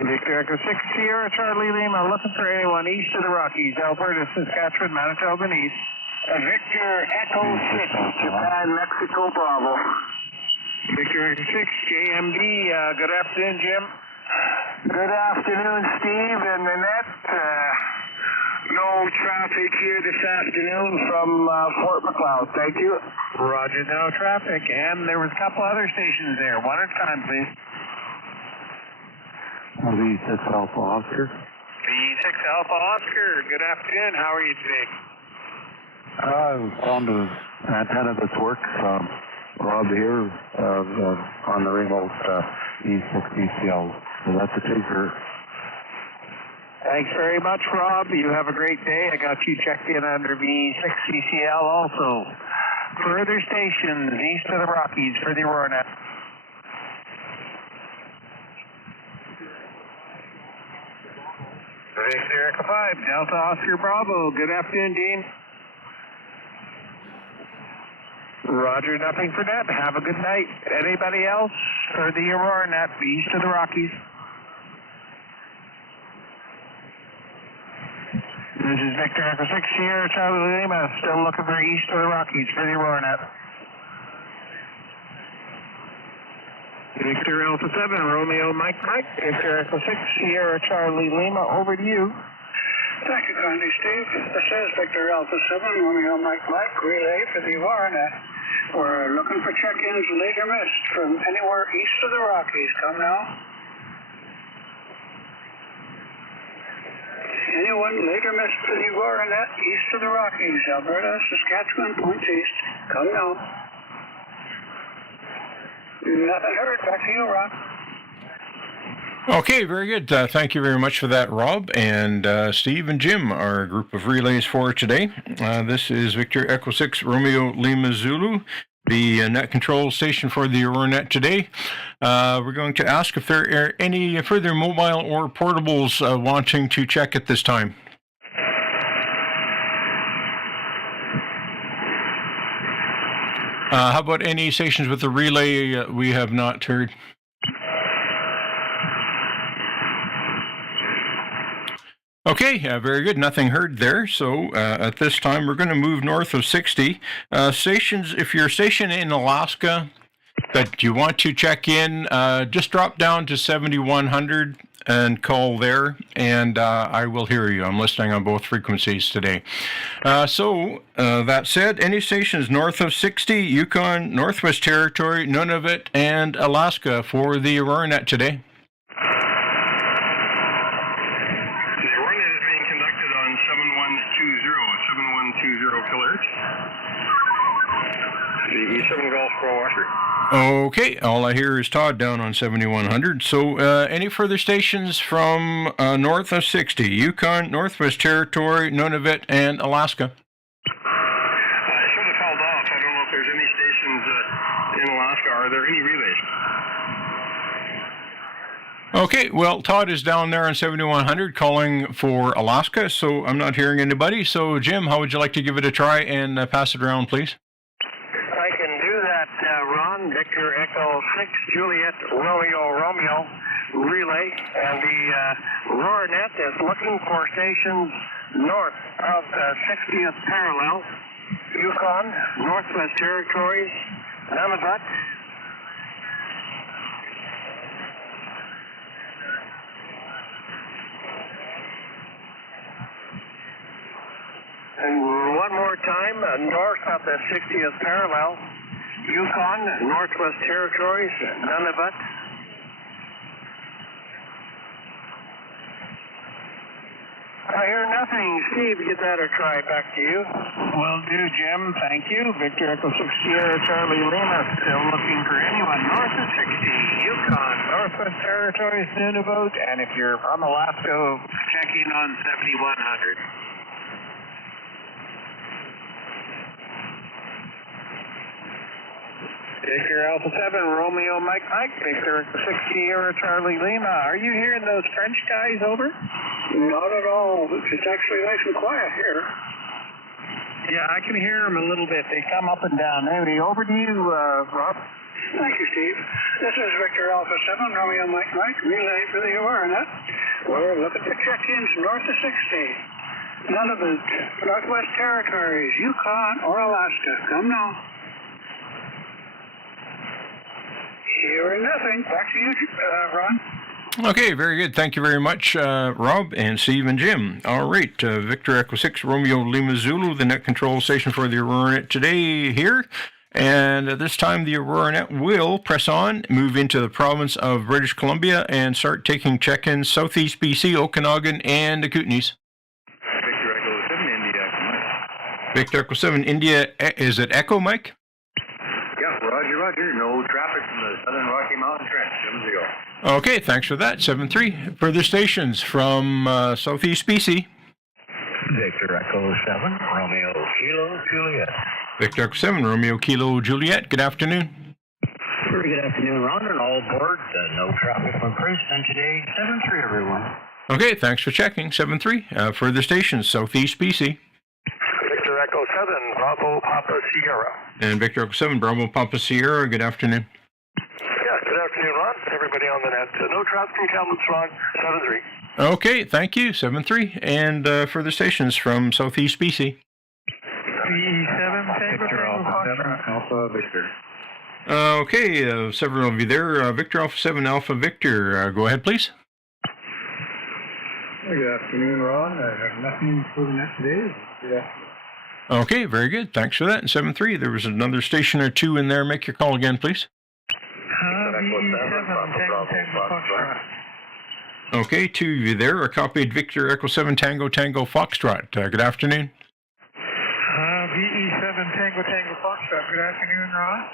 Victor Echo 6 Sierra Charlie Lima, looking for anyone east of the Rockies, Alberta, Saskatchewan, Manitoba, and east. Victor Echo 6, Japan, Mexico, Bravo. Victor Echo 6, JMD, good afternoon, Jim. Good afternoon, Steve and Nanette. No traffic here this afternoon from Fort McLeod, thank you. Roger, no traffic. And there was a couple other stations there. One at a time, please. V6 Alpha Oscar. V6 Alpha Oscar, good afternoon. How are you today? I found an antenna that's worked. Rob here on the remote E6 ECL. So that's a taker. Thanks very much, Rob. You have a great day. I got you checked in under V6 CCL also. Further stations east of the Rockies for the Aurora Net. Victor Echo 5, Delta Oscar Bravo. Good afternoon, Dean. Roger, nothing for net. Have a good night. Anybody else for the Aurora Net east of the Rockies? This is Victor Echo 6 here, Charlie Lima, still looking for east of the Rockies for the Aurora Net. Victor Alpha 7, Romeo Mike. Victor Echo 6, Sierra Charlie Lima, over to you. Thank you kindly, Steve. This is Victor Alpha 7, Romeo Mike, relay for the Aurora Net. We're looking for check-ins later missed from anywhere east of the Rockies. Come now. Anyone later missed for the Aurora Net east of the Rockies, Alberta, Saskatchewan, points east. Come now. Nothing heard. Back to you, Ron. Okay, very good. Thank you very much for that, Rob. And Steve and Jim are a group of relays for today. This is Victor Echo 6 Romeo Lima Zulu, the net control station for the Aurora Net today. We're going to ask if there are any further mobile or portables wanting to check at this time. How about any stations with the relay we have not heard? Okay, very good. Nothing heard there. So at this time, we're going to move north of 60. Stations, if you're stationed in Alaska that you want to check in, just drop down to 7100 and call there, and I will hear you. I'm listening on both frequencies today. So that said, any stations north of 60, Yukon, Northwest Territory, Nunavut, and Alaska for the Aurora Net today. CV7 Golf Pro Washer. Okay, all I hear is Todd down on 7100. So any further stations from north of 60, Yukon, Northwest Territory, Nunavut, and Alaska? I should have called off. I don't know if there's any stations in Alaska. Are there any relays? Okay, well, Todd is down there on 7100 calling for Alaska, so I'm not hearing anybody. So, Jim, how would you like to give it a try and pass it around, please? I can do that, Ron. Victor Echo 6, Juliet, Romeo, relay. And the Aurora Net is looking for stations north of the 60th parallel, Yukon, Northwest Territories, Nunavut, and one more time, north of the 60th parallel, Yukon, Northwest Territories, Nunavut. I hear nothing. Steve, get that or try. Back to you. Will do, Jim. Thank you. Victor Echo 6 Sierra Charlie Lima, still looking for anyone north of 60, Yukon, Northwest Territories, Nunavut, and if you're from Alaska, check in on 7100. Victor Alpha 7, Romeo Mike, Victor 6 Sierra Charlie Lima. Are you hearing those French guys over? Not at all. It's actually nice and quiet here. Yeah, I can hear them a little bit. They come up and down. Anyway, over to you, Rob. Thank you, Steve. This is Victor Alpha 7, Romeo Mike, relay for the Aurora Net. We're looking for check-ins north of 60. Nunavut, Northwest Territories, Yukon, or Alaska. Come now. Hearing nothing. Back to you, Ron. Okay, very good. Thank you very much, Rob and Steve and Jim. All right, Victor Echo 6, Romeo Lima Zulu, the net control station for the Aurora Net today here. And at this time, the Aurora Net will press on, move into the province of British Columbia, and start taking check-ins Southeast BC, Okanagan, and the Kootenays. Victor Echo 7, India, Mike. Victor Echo 7, India, is it Echo, Mike? Yeah, roger. No traffic from the Southern Rocky Mountain Trench. 7-0. Okay, thanks for that. 7-3. Further stations from Southeast BC. Victor Echo 7, Romeo Kilo Juliet. Victor Echo 7, Romeo Kilo Juliet. Good afternoon. Very good afternoon, Ron, and all aboard. No traffic from Princeton today. 7-3, everyone. Okay, thanks for checking. 7-3. Further stations, Southeast BC. Victor Echo 7, Bravo Papa Sierra. And Victor Echo 7, Bravo Papa Sierra. Good afternoon. Yeah, good afternoon, Ron. Everybody on the net. No traffic from Kamloops, Ron. 7-3. Okay, thank you. 7-3. And further stations from Southeast BC. VE7, Victor Alpha Victor. Okay, several of you there. Victor Alpha 7, Alpha Victor. Go ahead, please. Good afternoon, Ron. I have nothing for the net today. Yeah. Okay, very good. Thanks for that. And 7-3, there was another station or two in there. Make your call again, please. Okay, two of you there. I copied Victor Echo 7 Tango Tango Foxtrot. Good afternoon. VE7 Tango Tango Foxtrot. Good afternoon, Ron.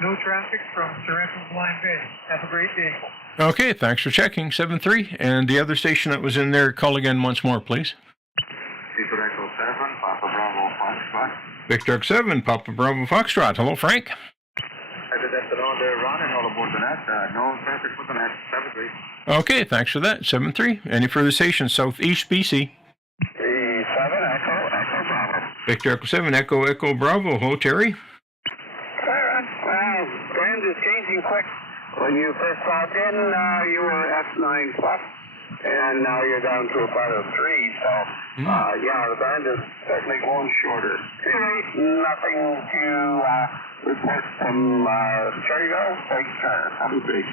No traffic from Sorrento's Blind Bay. Have a great day. Okay, thanks for checking. 7-3. And the other station that was in there, call again once more, please. Victor Echo 7, Papa Bravo Foxtrot. Victor Echo 7, Papa Bravo Foxtrot. Hello, Frank. Good afternoon there, Ron, and all aboard the net. No traffic with the net. 7-3. Okay, thanks for that. 7-3. Any further stations, Southeast BC? V7, Echo Bravo. Victor Echo 7, Echo Echo Bravo. Hello, Terry. Wow, band is changing quick. When you first popped in, you were F9 plus, and now you're down to about a 3. So, yeah, the band is certainly going shorter. Anyway, nothing to report from Cherryville. Thanks, have a great.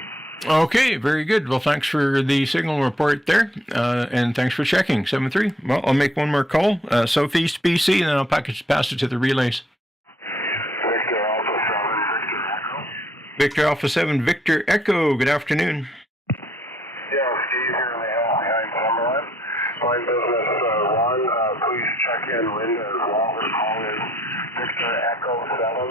Okay, very good. Well, thanks for the signal report there, and thanks for checking. 7-3. Well, I'll make one more call. Southeast BC, and then I'll pass it to the relays. Victor Alpha 7, Victor Echo. Good afternoon. Yeah, Steve here in the hill behind Cumberland. Fine business, Ron. Please check in Linda as well. Her call is Victor Echo 7,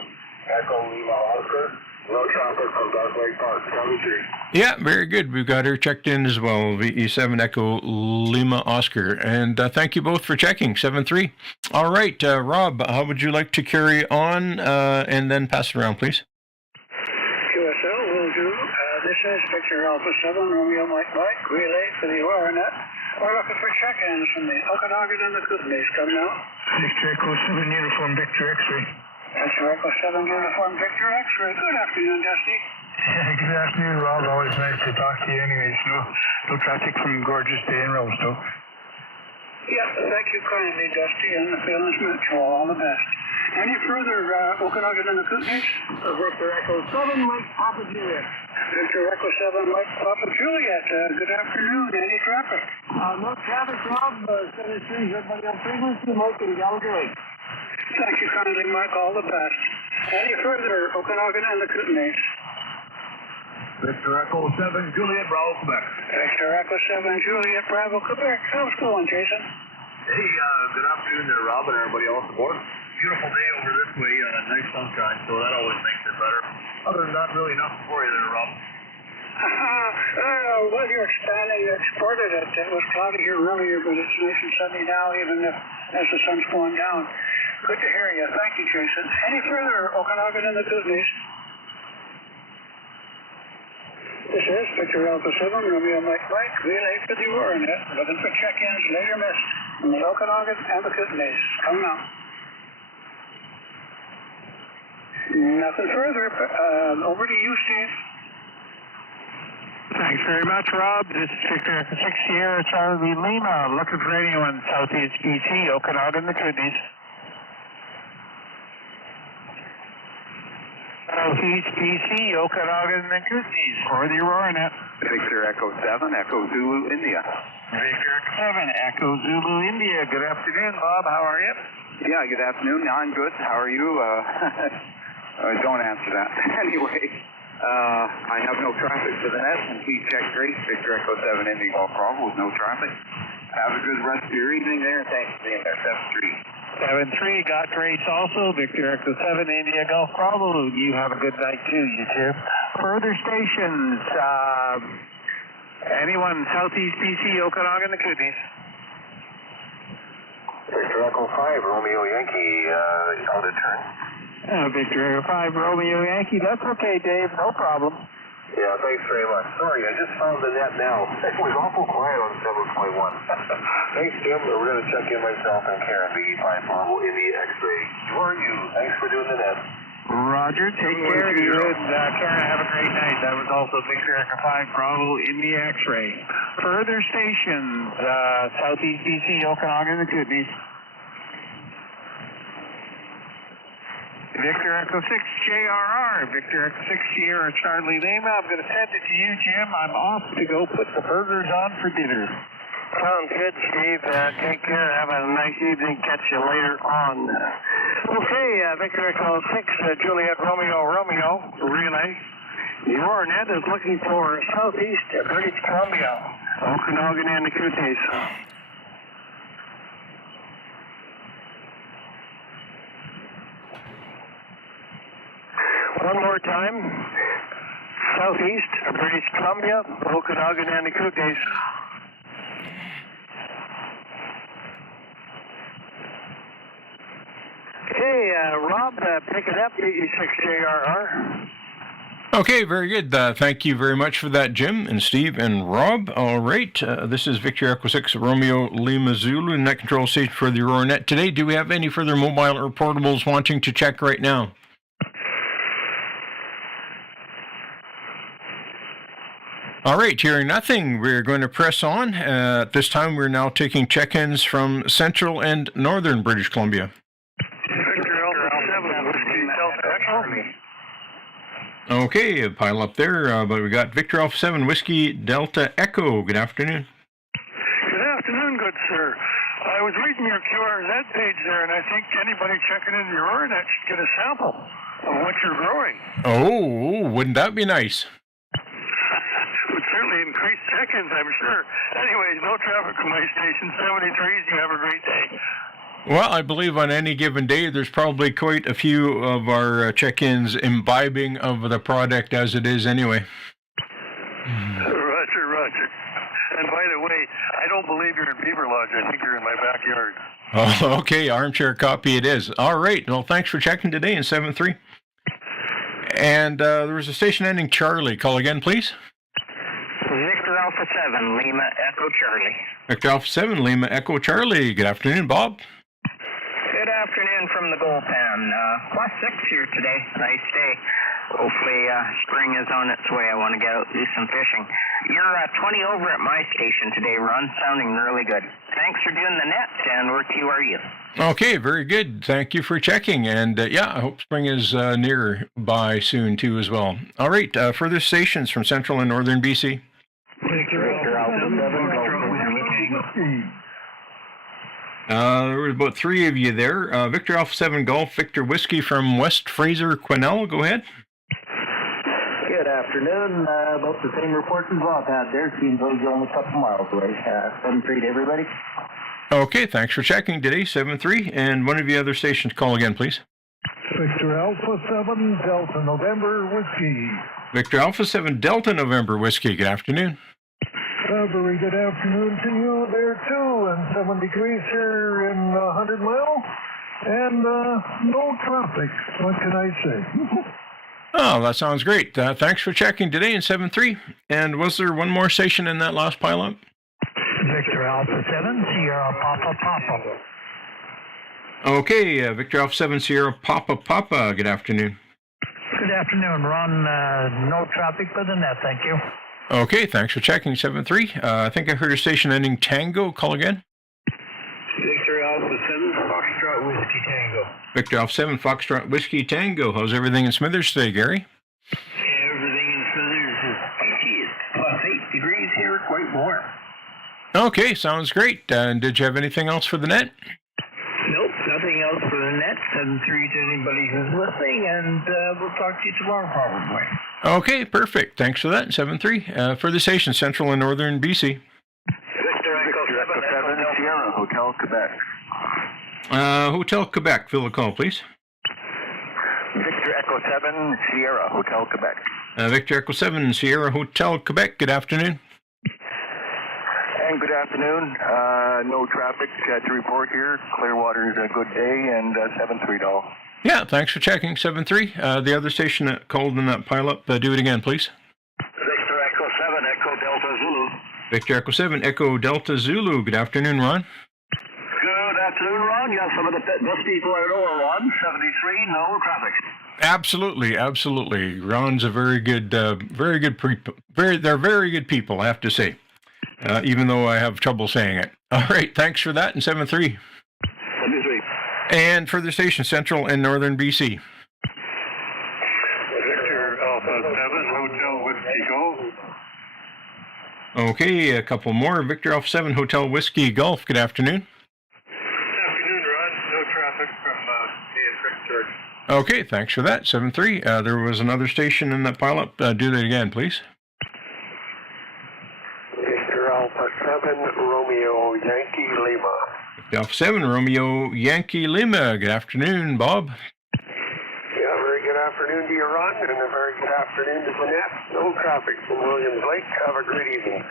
Echo Lima Oscar. No traffic from Dark Lake Park. 7-3. Yeah, very good. We've got her checked in as well. VE7 Echo Lima Oscar. And thank you both for checking. 7-3. All right, Rob, how would you like to carry on and then pass it around, please? QSL will do. This is Victor Alpha 7, Romeo Mike relay for the Aurora Net. We're looking for check-ins from the Okanagan and the Kootenays. Come now. Victor Echo 7, Uniform Victor X-ray. Victor Echo 7, Uniform Victor X-ray. Good afternoon, Dusty. Good afternoon, Rob. Always nice to talk to you anyways. No traffic from gorgeous day in Rosestoke. Yeah, thank you kindly, Dusty, and the Feelings Mutual. All the best. Any further Okanagan and the Kootenays? Victor Echo 7, Mike Papa Juliet. Victor Echo 7, Mike Papa Juliet. Good afternoon. Any traffic? No traffic, Rob. 73, everybody on frequency, Mike and Gallagher Lake. Thank you kindly, Mike. All the best. Any further Okanagan and the Kootenays? Victor Echo 7, Juliet, Bravo, Quebec. Victor Echo 7, Juliet, Bravo, Quebec. How's it going, Jason? Hey, good afternoon there, Rob, and everybody else aboard. Beautiful day over this way, nice sunshine, so that always makes it better. Other than that, really nothing for you there, Rob. Well, you're expanding. You exported it. It was cloudy here earlier, but it's nice and sunny now, even if as the sun's going down. Good to hear you. Thank you, Jason. Any further Okanagan and the Kootenays? This is Victor Alpha 7, Romeo Mike, relay for the Aurora Net. Looking for check-ins later missed from the Okanagan and the Kootenays. Come now. Nothing further. Over to you, Steve. Thanks very much, Rob. This is Victor Echo 6 Sierra Charlie Lima. Looking for anyone southeast BC, Okanagan, the Kootenays. Southeast BC, Okanagan, the Kootenays for the Aurora Net. Victor Echo 7, Echo Zulu, India. Victor Echo 7, Echo Zulu, India. Good afternoon, Bob. How are you? Yeah, good afternoon. I'm good. How are you? Don't answer that. Anyway, I have no traffic for the net, and please check Grace, Victor Echo 7, India Golf Bravo with no traffic. Have a good rest of your evening there. Thanks for being there. 7-3, got Grace also. Victor Echo 7, India Golf Bravo. You have a good night too, you two. Further stations, anyone southeast BC, Okanagan, the Kootenays. Victor Echo 5, Romeo Yankee, out of turn. Victor Echo 5, Romeo Yankee. That's okay, Dave. No problem. Yeah, thanks very much. Sorry, I just found the net now. It was awful quiet on 7.1. Thanks, Jim. We're going to check in myself and Karen, BE5 Bravo in the X-ray. You are you. Thanks for doing the net. Roger, take care. You and Karen, have a great night. That was also Victor Echo 5 Bravo in the X-ray. Further stations, southeast BC, Okanagan, the Kootenays. Victor Echo 6 JRR, Victor Echo 6 Sierra Charlie Lima. I'm going to send it to you, Jim. I'm off to go put the burgers on for dinner. Sounds good, Steve. Take care. Have a nice evening. Catch you later on. Okay, Victor Echo 6, Juliet Romeo relay. The Aurora Net is looking for southeast British Columbia, Okanagan, and the Kootenays. One more time. Southeast British Columbia, Okanagan, and the Kootenays. Okay, Rob, pick it up, BE6JRR. Okay, very good. Thank you very much for that, Jim and Steve and Rob. All right, this is Victor Echo 6 Romeo Lima Zulu, net control station for the Aurora Net. Today, do we have any further mobile or portables wanting to check right now? All right, hearing nothing, we're going to press on. At this time, we're now taking check-ins from central and northern British Columbia. Okay, a pile up there, but we got Victor Alpha 7 Whiskey Delta Echo. Good afternoon. Good afternoon, good sir. I was reading your QRZ page there, and I think anybody checking in the Aurora Net should get a sample of what you're growing. Oh, wouldn't that be nice? Would certainly increase check-ins, I'm sure. Anyways, no traffic from my station, 73s. You have a great day. Well, I believe on any given day, there's probably quite a few of our check-ins imbibing of the product as it is anyway. Roger. And by the way, I don't believe you're in Beaver Lodge. I think you're in my backyard. Oh, okay, armchair copy it is. All right, well, thanks for checking today in 7-3. And there was a station ending Charlie. Call again, please. Victor Alpha 7, Lima Echo Charlie. Victor Alpha 7, Lima Echo Charlie. Good afternoon, Bob. Good afternoon from the Goldpan. +6 here today. Nice day. Hopefully spring is on its way. I want to get out and do some fishing. You're 20 over at my station today, Ron. Sounding really good. Thanks for doing the net, and where are you? Okay, very good. Thank you for checking. And yeah, I hope spring is near by soon, too, as well. All right, further stations from central and northern BC. Victor Alpha 7, there were about 3 of you there. Victor Alpha 7 Golf, Victor Whiskey from West Fraser, Quesnel. Go ahead. Good afternoon. About the same reports as Bob had there. Seems like you're only a couple miles away. 7-3 to everybody. Okay, thanks for checking today, 7-3. And one of the other stations, call again, please. Victor Alpha 7 Delta November Whiskey. Victor Alpha 7 Delta November Whiskey. Good afternoon. Very good afternoon to you there too, and 7 degrees here in 100 Mile, and no traffic. What can I say? Oh, that sounds great. Thanks for checking today in 7-3. And was there one more station in that last pile-up? Victor Alpha 7 Sierra Papa. Okay, Victor Alpha 7 Sierra Papa. Good afternoon. Good afternoon, Ron. No traffic for the net, thank you. Okay, thanks for checking, 7-3. I think I heard a station ending Tango. Call again. Victor Alpha 7, Foxtrot Whiskey Tango. Victor Alpha 7, Foxtrot Whiskey Tango. How's everything in Smithers today, Gary? Everything in Smithers is plus 8 degrees here, quite warm. Okay, sounds great. Did you have anything else for the net? Nope, nothing else for the net. 7-3 to anybody who's listening, and we'll talk to you tomorrow probably. Okay, perfect. Thanks for that, 7-3. For the station, Central and Northern BC. Victor Echo 7, Sierra, Hotel Quebec. Hotel Quebec, fill the call, please. Victor Echo 7, Sierra, Hotel Quebec. Victor Echo 7, Sierra Hotel Quebec. Good afternoon. And good afternoon. No traffic to report here. Clearwater's a good day, and 7-3 doll. Yeah, thanks for checking, 7-3. The other station that called in that pileup, do it again, please. Victor Echo 7, Echo Delta Zulu. Victor Echo 7, Echo Delta Zulu. Good afternoon, Ron. Good afternoon, Ron. Yeah, some of the best people I know are Ron. 73, no traffic. Absolutely, absolutely. Ron's a very good they're very good people, I have to say. Even though I have trouble saying it. All right, thanks for that, and 7-3. 73. And for the station, Central and Northern BC. Victor Alpha 7, Hotel Whiskey Golf. Okay, a couple more. Victor Alpha 7, Hotel Whiskey Golf. Good afternoon. Good afternoon, Ron. No traffic from Victor. Okay, thanks for that, 7-3. There was another station in that pileup. Do that again, please. Victor Alpha 7, Romeo Yankee Lima. Alpha 7, Romeo Yankee Lima. Good afternoon, Bob. Yeah, very good afternoon to you, Ron, and a very good afternoon to Jeanette. No traffic from Williams Lake. Have a great evening.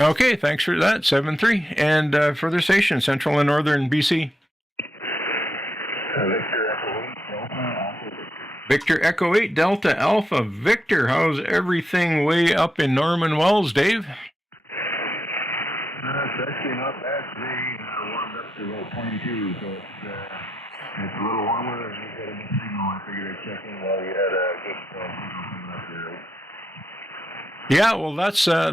7-3. Okay, thanks for that, 7-3. And for the station, Central and Northern BC. Victor Echo 8, Delta Alpha. Victor, how's everything way up in Norman Wells, Dave? It's actually not bad today. Warmed up to about 22, so it's a little warmer and you got a good signal. I figured I'd check in while you had a good signal coming up there. Yeah, well,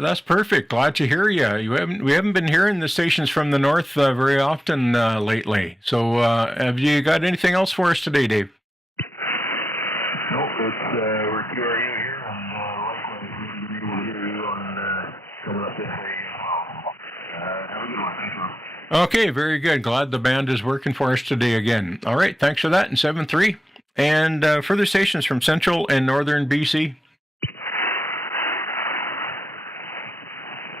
that's perfect. Glad to hear you. We haven't been hearing the stations from the north very often lately. So, have you got anything else for us today, Dave? Nope, we're QRU here, and likewise we've been able to hear you on coming up this way as well. Have a good one. Thanks, Ron. Okay, very good. Glad the band is working for us today again. All right, thanks for that. And 7-3. And further stations from Central and Northern BC.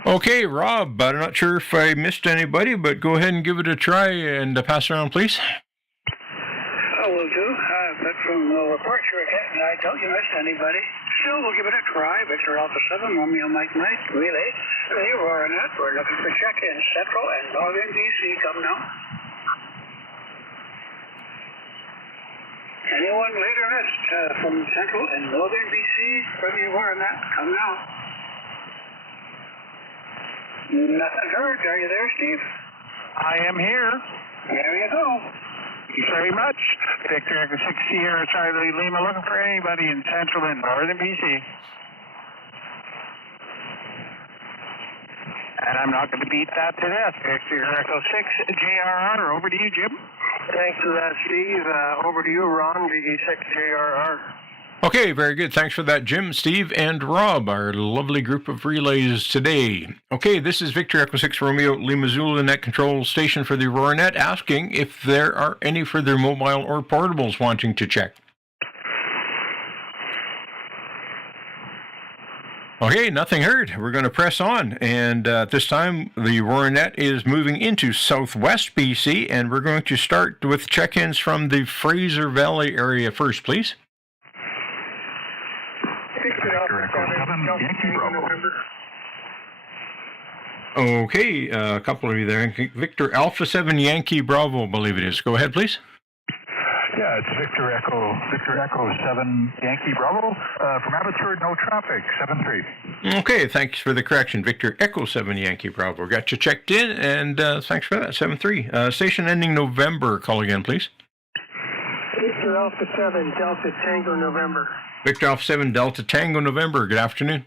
Okay, Rob, I'm not sure if I missed anybody, but go ahead and give it a try and pass it around, please. I will do. But from the reports you're getting, I doubt you missed anybody. Still, we'll give it a try. Victor Alpha 7, Romeo Mike Mike, relay. The Aurora Net, we're looking for check-in. Central and Northern BC, come now. Anyone later missed from Central and Northern BC for the Aurora Net, come now. Nothing heard. Are you there, Steve? I am here. There you go. Thank you very much. Victor Echo 6 Sierra Charlie Lima, looking for anybody in Central and Northern BC. And I'm not going to beat that to death. Victor Echo 6 JRR, over to you, Jim. Thanks for that, Steve. Over to you, Ron VE6RLZ. Okay, very good. Thanks for that, Jim, Steve, and Rob, our lovely group of relays today. Okay, this is Victor Echo 6 Romeo Lima Zulu Net Control Station for the Aurora Net, asking if there are any further mobile or portables wanting to check. Okay, nothing heard. We're going to press on, and at this time, the Aurora Net is moving into southwest BC, and we're going to start with check-ins from the Fraser Valley area first, please. Victor Echo 7, Yankee Bravo. Okay, a couple of you there. Victor Alpha 7 Yankee Bravo, I believe it is. Go ahead, please. Yeah, it's Victor Echo 7 Yankee Bravo. From Abbotsford, no traffic, 7-3. Okay, thanks for the correction. Victor Echo 7 Yankee Bravo. Got you checked in, and thanks for that, 7-3. Station ending November. Call again, please. Victor Alpha 7, Delta Tango November. Victor Alpha 7 Delta Tango November. Good afternoon.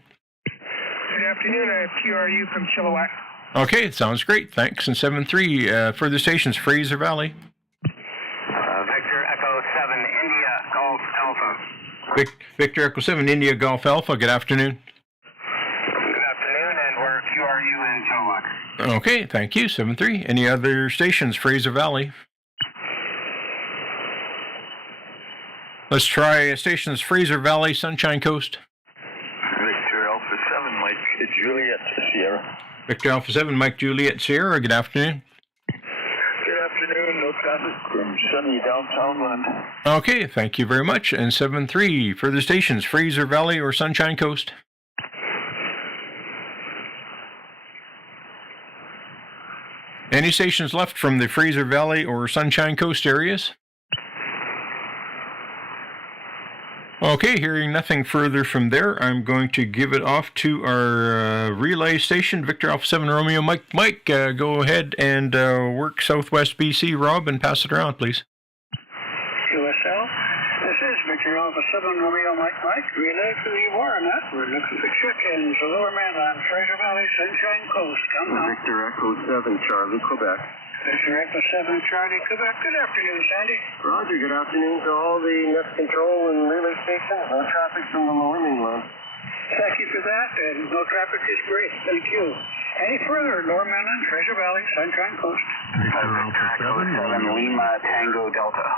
afternoon. I have QRU from Chilliwack. Okay, sounds great. Thanks. And 7-3, further stations, Fraser Valley. Victor Echo 7, India, Golf Alpha. Victor Echo 7, India Golf Alpha. Good afternoon. Good afternoon, and we're QRU in Chilliwack. Okay, thank you. 7-3. Any other stations, Fraser Valley? Let's try stations, Fraser Valley, Sunshine Coast. Victor Alpha 7, Mike Juliet Sierra. Victor Alpha 7, Mike Juliet Sierra. Good afternoon. Good afternoon. No traffic from sunny downtown land. Okay, thank you very much. And 7-3, further stations, Fraser Valley or Sunshine Coast. Any stations left from the Fraser Valley or Sunshine Coast areas? Okay, hearing nothing further from there, I'm going to give it off to our relay station, Victor Alpha 7 Romeo Mike. Mike, go ahead and work Southwest BC, Rob, and pass it around, please. QSL, this is Victor Alpha 7 Romeo Mike, relay for the Aurora Net. We're looking for check-ins, the Lower Mainland, Fraser Valley, Sunshine Coast. Come on. Victor Echo 7, Charlie, Quebec. Victor Echo 7, Charlie, Quebec. Good afternoon, Sandy. Roger, good afternoon to all the net control and relay stations. No traffic from the Lower Mainland. Thank you for that, and no traffic is great. Thank you. Any further, Lower Mainland, Fraser Valley, Sunshine Coast. Victor Alpha 7, Lima Tango Delta.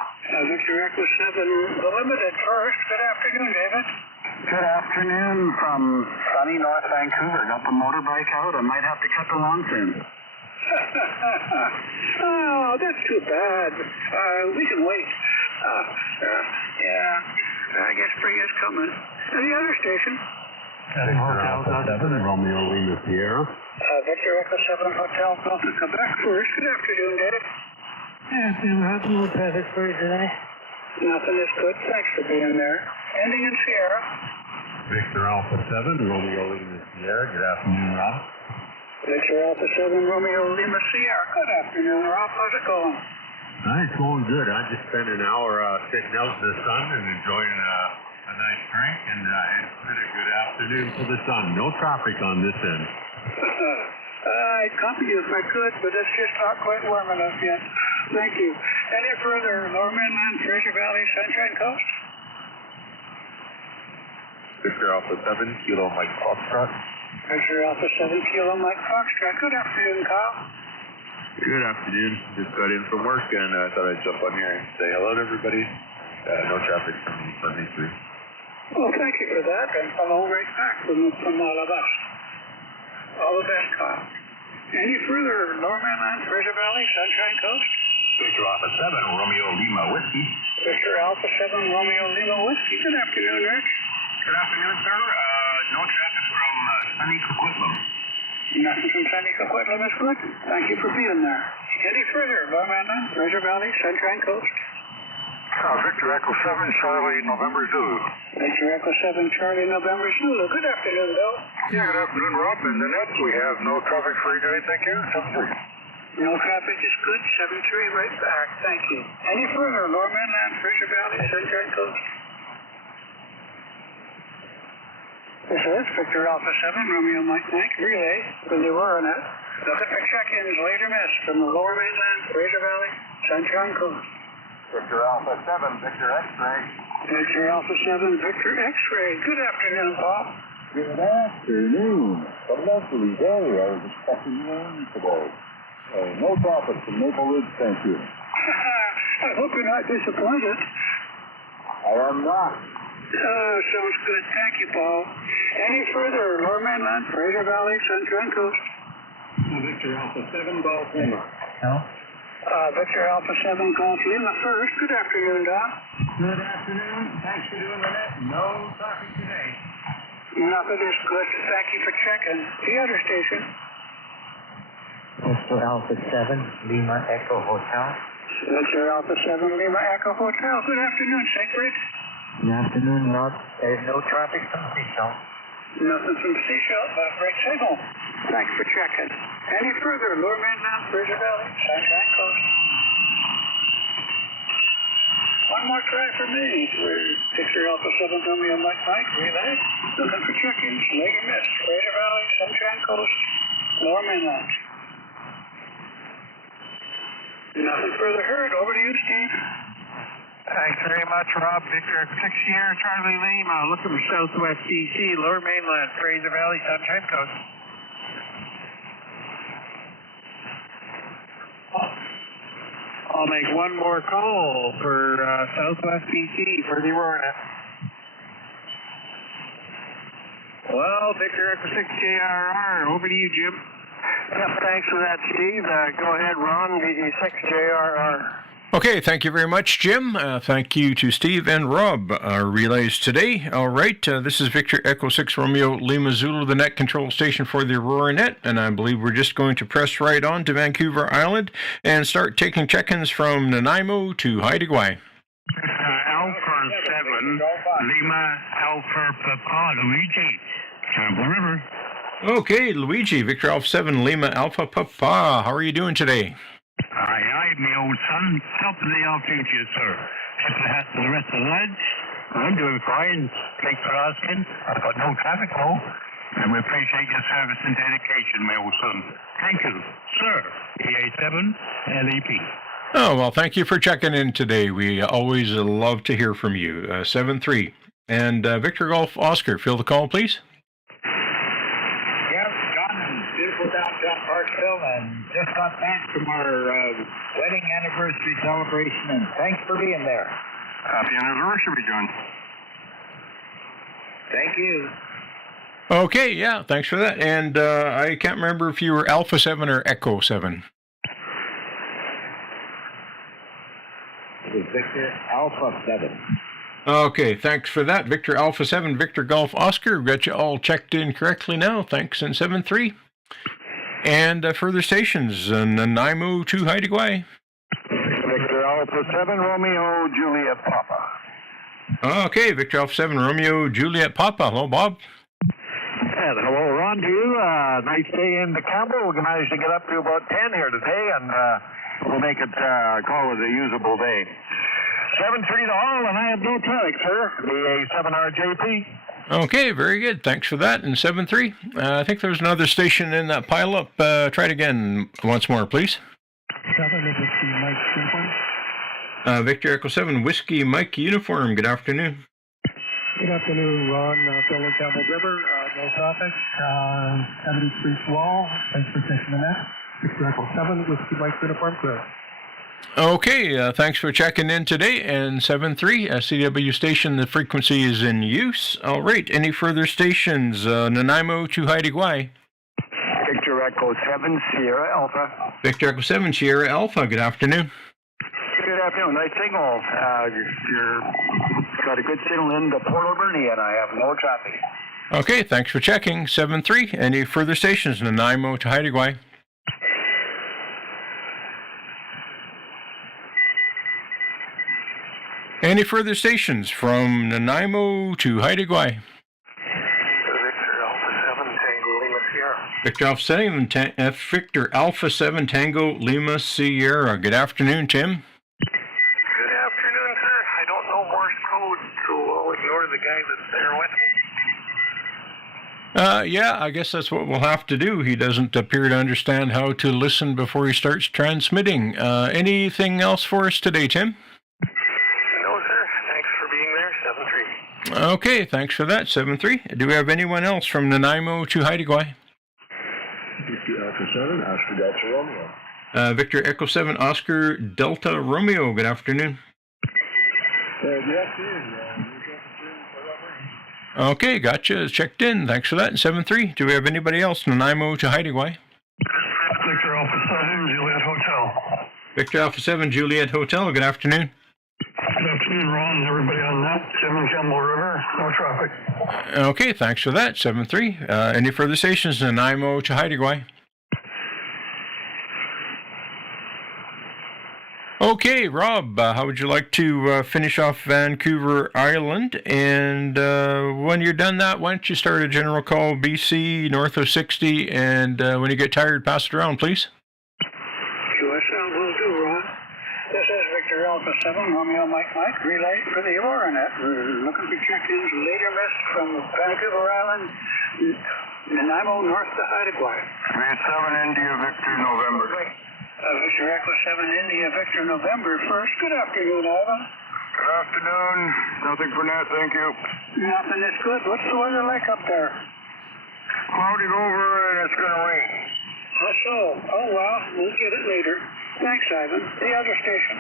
Victor Echo 7, the limited first. Good afternoon, David. Good afternoon from sunny North Vancouver. Got the motorbike out. I might have to cut the lawn trim. Oh, that's too bad. We can wait. I guess spring is coming. Any other station? Victor Alpha 7, Romeo Lima Sierra. Victor Echo 7 Hotel Delta, Quebec first. Good afternoon, David. How's the traffic for you today? Nothing is good. Thanks for being there. Ending in Sierra. Victor Alpha 7, Romeo Lima Sierra. Good afternoon, Rob. Victor Alpha 7 Romeo Lima Sierra. Good afternoon, Rob. How's it going? It's going good. I just spent an hour sitting out in the sun and enjoying a nice drink, and it's been a good afternoon for the sun. No traffic on this end. I'd copy you if I could, but it's just not quite warm enough yet. Thank you. Any further, Lower Mainland, Fraser Valley, Sunshine Coast? Victor Alpha 7, Kilo Mike Foxtrot. Victor Alpha 7 Kilo Mike Foxtrot. Good afternoon, Kyle. Good afternoon. Just got in from work and I thought I'd jump on here and say hello to everybody. No traffic from Sunday 3. Well, thank you for that, and hello right back from all of us. All the best, Kyle. Any further, Lower Mainland, Fraser Valley, Sunshine Coast? Victor Alpha 7, Romeo Lima Whiskey. Victor Alpha 7 Romeo Lima Whiskey. Good afternoon, Rich. Good afternoon, sir. No traffic from sunny Coquitlam. Nothing from sunny Coquitlam is good. Thank you for being there. Any further, Lower Mainland, Fraser Valley, Sunshine Coast? Victor Echo 7, Charlie, November Zulu. Victor Echo 7, Charlie, November Zulu. Good afternoon, Bill. Yeah, good afternoon, Rob. In the net, we have no traffic for you today, thank you. 7-3. No traffic is good. 7-3 right back. Thank you. Any further, Lower Mainland, Fraser Valley, Sunshine Coast? This is Victor Alpha 7, Romeo Mike relay for the Aurora Net. Looking for check-ins, later miss from the Lower Mainland, Fraser Valley, Sunshine Coast. Victor Alpha 7, Victor X-Ray. Victor Alpha 7, Victor X-Ray. Good afternoon, Paul. Good afternoon. A lovely day. I was expecting rain today. No traffic from Maple Ridge, thank you. I hope you're not disappointed. I am not. Sounds good. Thank you, Paul. Any further, Lower Mainland, Fraser Valley, Sunshine Coast? Victor Alpha 7, Golf Lima. No? Victor Alpha 7, Golf Lima first. Good afternoon, Don. Good afternoon. Thanks for doing the net. No traffic today. Nothing is good. Thank you for checking. The other station. Victor Alpha 7, Lima Echo Hotel. Victor Alpha 7, Lima Echo Hotel. Good afternoon, Sacred. Good afternoon, Rob. There's no traffic from Seashell. Nothing from Seashell, but a great signal. Thanks for checking. Any further, Lower Mainland, Fraser Valley, Sunshine Coast? One more try for me. We're Victor Alpha 7 Romeo Mike Mike, relay. Looking for check-ins, Lake Mist, Fraser Valley, Sunshine Coast, Lower Mainland. Nothing further heard. Over to you, Steve. Thanks very much, Rob. Victor 6 Sierra Charlie Lima, looking for Southwest BC, Lower Mainland, Fraser Valley, Sunshine Coast. I'll make one more call for Southwest BC for the Aurora Net. Well, Victor Echo 6 JRR, over to you, Jim. Yep, thanks for that, Steve. Go ahead, Ron VE6RLZ. Okay, thank you very much, Jim. Thank you to Steve and Rob, our relays today. All right, this is Victor Echo 6 Romeo Lima Zulu, the net control station for the Aurora Net, and I believe we're just going to press right on to Vancouver Island and start taking check-ins from Nanaimo to Haida Gwaii. Alpha 7, Lima Alpha Papa, Luigi, Campbell River. Okay, Luigi, Victor Alpha 7, Lima Alpha Papa. How are you doing today? Aye, me old son. Top of the afternoon to you, sir. Tip of the hat to the rest of the lads. I'm doing fine. Thanks for asking. I've got no traffic, though. And we appreciate your service and dedication, my old son. Thank you, sir. EA7 LEP. Oh, well, thank you for checking in today. We always love to hear from you. 7-3. And Victor Golf Oscar, fill the call, please. Beautiful downtown Parkville, and just got back from our wedding anniversary celebration, and thanks for being there. Happy anniversary, John. Thank you. Okay, yeah, thanks for that. And I can't remember if you were Alpha 7 or Echo 7. It was Victor Alpha 7. Okay, thanks for that. Victor Alpha 7, Victor Golf Oscar. Got you all checked in correctly now. Thanks, in 7-3. And further stations, Nanaimo to Haida Gwaii. Victor Alpha 7, Romeo, Juliet, Papa. Okay, Victor Alpha 7, Romeo, Juliet, Papa. Hello, Bob. And hello, Ron, to you. Nice day in the Campbell. We managed to get up to about 10 here today, and we'll make it, call it a usable day. 7-3 to all, and I have no traffic, sir. BA7RJP. Okay, very good. Thanks for that. And 7-3. I think there's another station in that pileup. Try it again once more, please. 7 is Whiskey Mike Uniform. Victor Echo 7, Whiskey Mike Uniform. Good afternoon. Good afternoon, Ron. Phil and Campbell River. No traffic. 73 Swall. Thanks for taking the net. Victor Echo 7, Whiskey Mike Uniform. Clear. Okay, thanks for checking in today. And 7-3, CW station, the frequency is in use. All right, any further stations? Nanaimo to Haida Gwaii. Victor Echo 7, Sierra Alpha. Victor Echo 7, Sierra Alpha. Good afternoon. Good afternoon. Nice signal. You're got a good signal into Port Alberni, and I have no traffic. Okay, thanks for checking. 7-3, any further stations? Nanaimo to Haida Gwaii. Any further stations from Nanaimo to Haida Gwaii? Victor Alpha 7 Tango Lima Sierra. Victor Alpha 7 Tango Lima Sierra. Good afternoon, Tim. Good afternoon, sir. I don't know Morse code, so I'll ignore the guy that's there with me. Yeah, I guess that's what we'll have to do. He doesn't appear to understand how to listen before he starts transmitting. Anything else for us today, Tim? Okay, thanks for that, 7-3. Do we have anyone else from Nanaimo to Haida Gwaii? Victor Echo 7, Oscar Delta Romeo. Victor Echo 7, Oscar Delta Romeo. Good afternoon. Good afternoon. Okay, gotcha. Checked in. Thanks for that. 7-3. Do we have anybody else? Nanaimo to Haida Gwaii? Victor Alpha 7, Juliet Hotel. Victor Alpha 7, Juliet Hotel. Good afternoon. Good afternoon, Ron, and everybody on that. 7 Campbell River, no traffic. Okay, thanks for that. 7-3. Any further stations? Nanaimo to Haida Gwaii? Okay, Rob, how would you like to finish off Vancouver Island? And when you're done that, why don't you start a general call BC north of 60, and when you get tired, pass it around, please. QSL will do, Ron. This is Victor Alpha Alpha 7, Romeo Mike Mike, relay for the Aurora Net. We're looking for check-ins, later missed from Vancouver Island, Nanaimo, north to Haida Gwaii. 37 India Victor November. Victor Echo 7 India Victor November first. Good afternoon, Ivan. Good afternoon. Nothing for now, thank you. Nothing is good. What's the weather like up there? Cloudy over and it's going to rain. Oh, so. Oh, well, we'll get it later. Thanks, Ivan. The other station.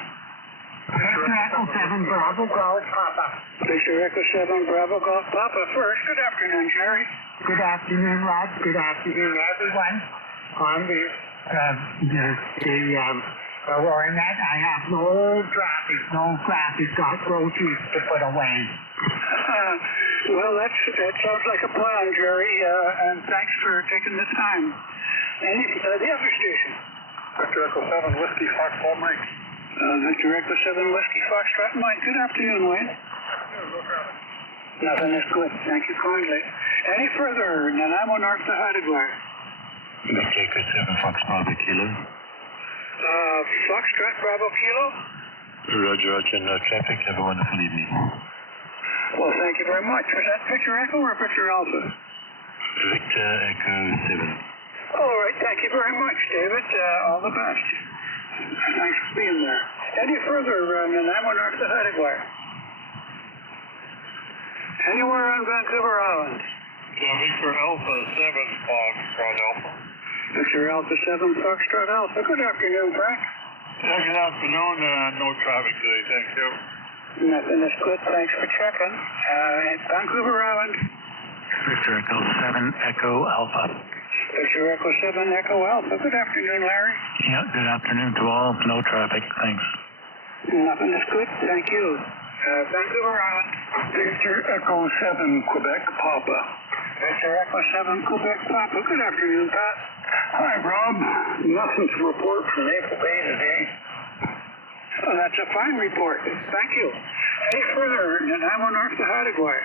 Victor Echo 7 Bravo Golf Papa. Victor Echo 7 Bravo Golf Papa first. Good afternoon, Jerry. Good afternoon, Rod. Good afternoon, everyone. On the Aurora Net, I have no traffic, got groceries to put away. Well, that sounds like a plan, Jerry, and thanks for taking the time. The other station. Victor Echo 7 Whiskey Foxtrot Mike. Victor Echo 7 Whiskey Foxtrot Mike. Good afternoon, Wayne. Nothing is good. Thank you kindly. Any further? Nanaimo north to Haida Gwaii. Victor Echo 7 Fox Bravo Kilo. Foxtrot Bravo Kilo. Roger, no traffic. Have a wonderful evening. Well, thank you very much. Was that Victor Echo or Victor Alpha? Victor Echo 7. All right. Thank you very much, David. All the best. Thanks for being there. Any further, Nanaimo north to Haida Gwaii? Anywhere on Vancouver Island? Victor Alpha 7 Foxtrot Alpha. Victor Alpha 7 Foxtrot Alpha. Good afternoon, Frank. Yeah, good afternoon. No traffic today, thank you. Nothing is good. Thanks for checking. Vancouver Island. Victor Echo 7 Echo Alpha. Victor Echo 7 Echo Alpha. Good afternoon, Larry. Yeah, good afternoon to all. No traffic, thanks. Nothing is good. Thank you. Vancouver Island. Victor Echo 7 Quebec Papa. Victor Echo 7 Quebec Papa. Good afternoon, Pat. Hi, Rob. Nothing to report from Maple Bay today. Oh, that's a fine report. Thank you. Any further? Nanaimo north to Haida Gwaii.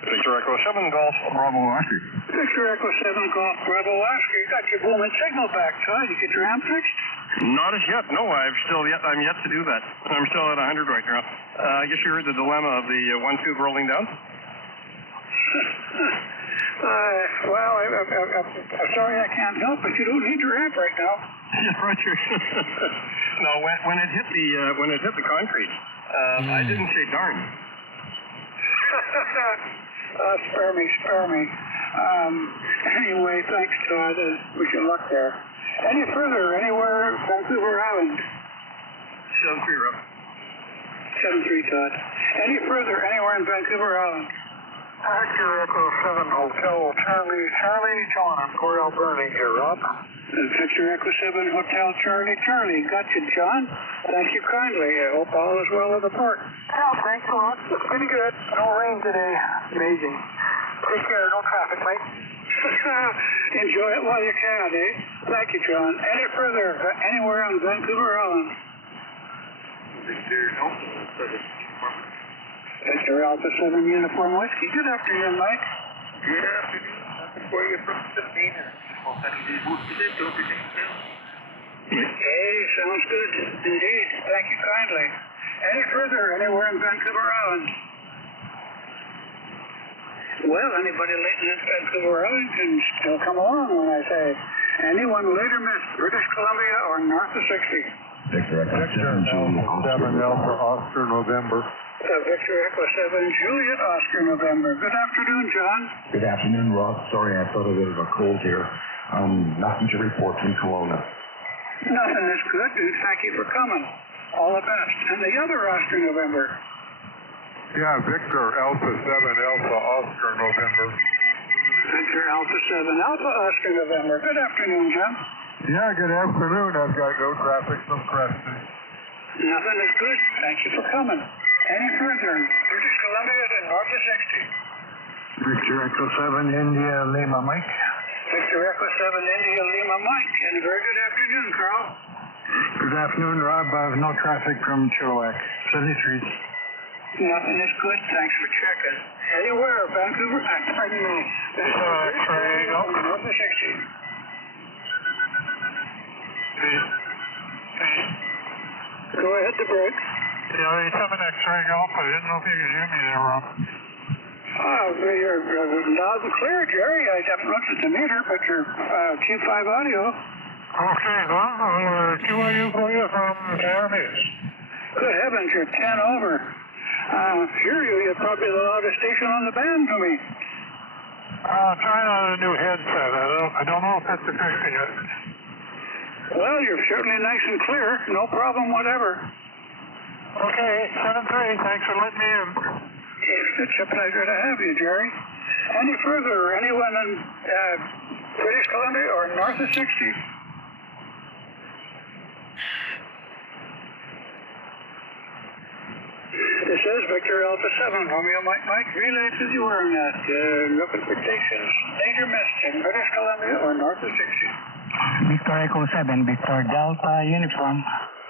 Victor Echo 7 Golf Bravo Oscar. Victor Echo 7 Golf Bravo Oscar. You got your booming signal back, Todd. You get your amp fixed? Not as yet. No, I'm yet to do that. I'm still at 100 right now. I guess you heard the dilemma of the one tube rolling down. Well, I'm sorry I can't help, but you don't need your amp right now. Yeah, Roger. No, when it hit the concrete, I didn't say darn. Spare me. Anyway, thanks, Todd. Wish you luck there. Any further? Anywhere? Vancouver Island? 7-3, Rob. 7-3, Todd. Any further? Anywhere in Vancouver Island? Victor Echo 7 Hotel Charlie John. I'm Corey Alberni here, Rob. Victor Echo 7 Hotel Charlie. Gotcha, John. Thank you kindly. I hope all is well at the port. Oh, thanks a lot. It's pretty good. No rain today. Amazing. Take care. No traffic, mate. Enjoy it while you can, eh? Thank you, John. Any further? Anywhere on Vancouver Island? Victor Alpha 7. Victor Alpha 7 Uniform Whiskey. Good afternoon, Mike. Good afternoon. Nothing for you from 15. Hey, sounds good. Indeed. Thank you kindly. Any further? Anywhere in Vancouver Island? Well, anybody late in Vancouver Island can still come along when I say anyone later missed British Columbia or north of 60. Victor Echo 7 Alpha Oscar November. Victor Echo 7 Juliet Oscar November. Good afternoon, John. Good afternoon, Rob. Sorry, I've got a bit of a cold here. Nothing to report from Kelowna. Nothing is good, and thank you for coming. All the best. And the other Oscar November. Yeah, Victor Alpha 7 Alpha Oscar November. Victor Alpha 7 Alpha Oscar November. Good afternoon, John. Yeah, good afternoon. I've got no traffic from Creston. Nothing is good. Thank you for coming. Any further? British Columbia to north of 60. Victor Echo 7 India Lima Mike. Victor Echo 7 India Lima Mike. And a very good afternoon, Carl. Good afternoon, Rob. I have no traffic from Chilliwack. 73. Nothing is good. Thanks for checking. Anywhere, Vancouver, pardon me. North of 60. Go ahead to break. Yeah, 7 X-ray Golf. I didn't know if you could hear me there, Rob. You're loud and clear, Jerry. I haven't looked at the meter, but you're Q5 audio. Okay, well, I'll QIU for you from Jeremy's. Good heavens, you're 10 over. Hear you. You're probably the loudest station on the band to me. Trying out a new headset. I don't know if it's affecting it. Well, you're certainly nice and clear. No problem whatever. Okay, 7-3. Thanks for letting me in. It's a pleasure to have you, Jerry. Any further, anyone in British Columbia or north of 60? This is Victor Alpha 7, Romeo Mike, relay to the Aurora Net. Looking for stations, major mist in British Columbia or north of 60. Victor Echo 7, Victor Delta Uniform.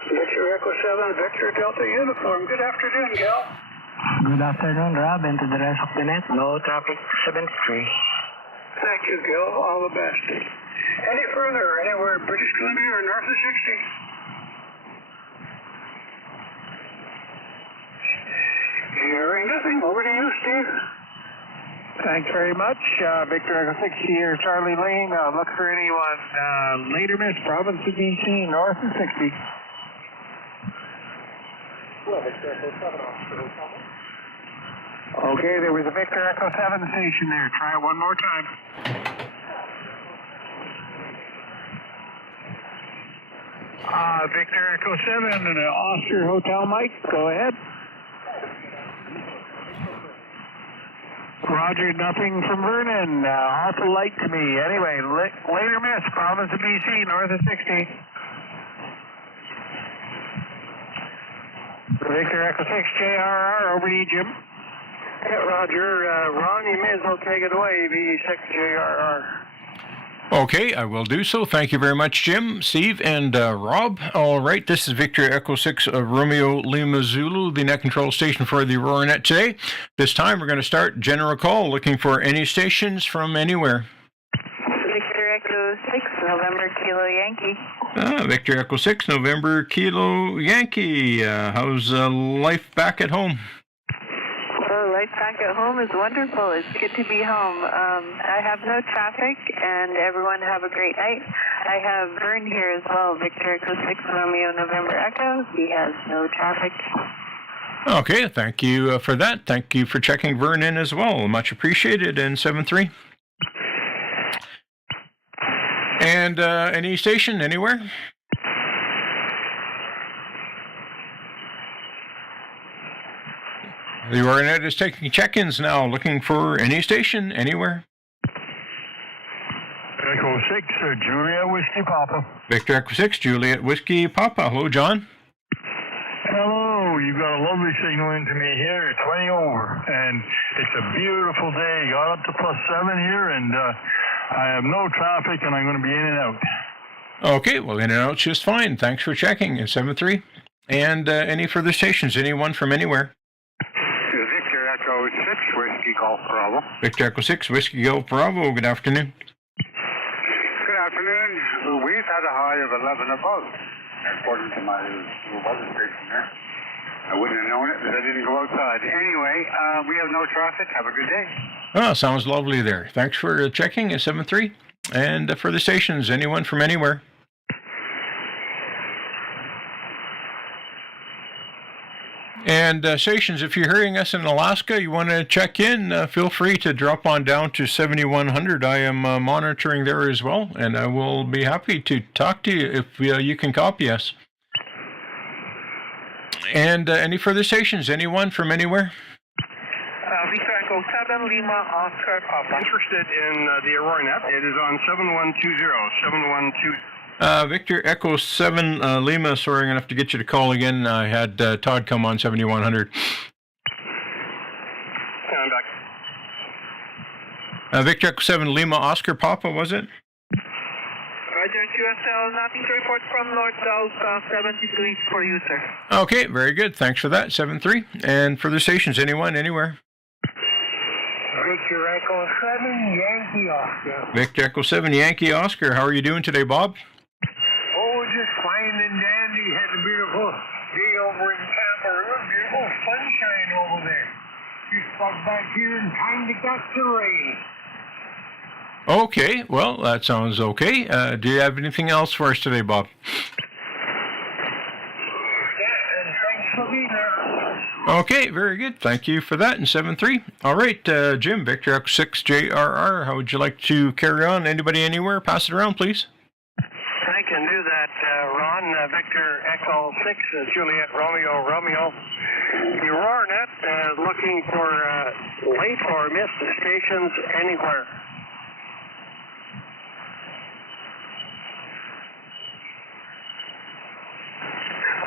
Victor Echo 7, Victor Delta Uniform. Good afternoon, Gal. Good afternoon, Rob, and to the rest of the net. No traffic 73. Thank you, Gil. All the best. Any further, anywhere British Columbia or north of 60? Hearing nothing. Over to you, Steve. Thanks very much. Victor Echo 60 here, Charlie Lane. Look for anyone. Later Miss, province of BC, north of 60. Okay, there was a Victor Echo 7 station there. Try it one more time. Victor Echo 7 and Oscar Hotel Mike, go ahead. Roger, nothing from Vernon. Awful light to me. Anyway, later miss, province of BC, north of 60. Victor Echo 6 JRR, over to you, Jim. Yeah, Roger. Ron, you may as well take it away, VE6 JRR. Okay, I will do so. Thank you very much, Jim, Steve, and Rob. All right, this is Victor Echo 6 Romeo Lima Zulu, the net control station for the Aurora Net today. This time we're going to start general call, looking for any stations from anywhere. Victor Echo 6 November Kilo Yankee. Victor Echo 6 November Kilo Yankee. How's life back at home? Life back at home is wonderful. It's good to be home. I have no traffic, and everyone have a great night. I have Vern here as well, Victor Echo 6 Romeo November Echo. He has no traffic. Okay, thank you for that. Thank you for checking Vern in as well. Much appreciated. And 7-3. And any station, anywhere? The Aurora Net is taking check-ins now, looking for any station, anywhere. Echo 6, Juliet Whiskey Papa. Victor Echo 6, Juliet Whiskey Papa. Hello, John. Hello, you've got a lovely signal into me here at 20 over, and it's a beautiful day. Got up to +7 here, and I have no traffic, and I'm going to be in and out. Okay, well, in and out just fine. Thanks for checking. It's 7-3. And any further stations, anyone from anywhere? Victor Echo 6, Whiskey Golf Bravo. Victor Echo 6, Whiskey Golf Bravo. Good afternoon. Good afternoon. We've had a high of 11 above, according to my little weather station there. I wouldn't have known it because I didn't go outside. Anyway, we have no traffic. Have a good day. Oh, sounds lovely there. Thanks for checking. It's 7-3. And for the stations, anyone from anywhere? And stations, if you're hearing us in Alaska, you want to check in, feel free to drop on down to 7100. I am monitoring there as well, and I will be happy to talk to you if you can copy us. And any further stations, anyone from anywhere? Victor Echo 7 Lima Oscar Papa. Interested in the Aurora Net. It is on 7120, 712. Victor Echo 7 Lima, sorry, I'm going to have to get you to call again. I had Todd come on 7100. I'm back. Victor Echo 7 Lima Oscar Papa, was it? Roger, QSL, nothing to report from North South 73 for you, sir. Okay, very good. Thanks for that. 7-3. And further stations, anyone, anywhere? Victor Echo 7 Yankee Oscar. Victor Echo 7 Yankee Oscar. How are you doing today, Bob? Oh, just fine and dandy. Had a beautiful day over in Cameroon. Beautiful sunshine over there. Just got back here in time to catch the rain. Okay, well, that sounds okay. Do you have anything else for us today, Bob? Yeah, and thanks for being there. Okay, very good. Thank you for that. And 7-3. All right, Jim, Victor X6JRR, how would you like to carry on? Anybody anywhere? Pass it around, please. I can do that, Ron. Victor Echo 6, Juliet Romeo Romeo. The Aurora Net looking for late or missed stations anywhere.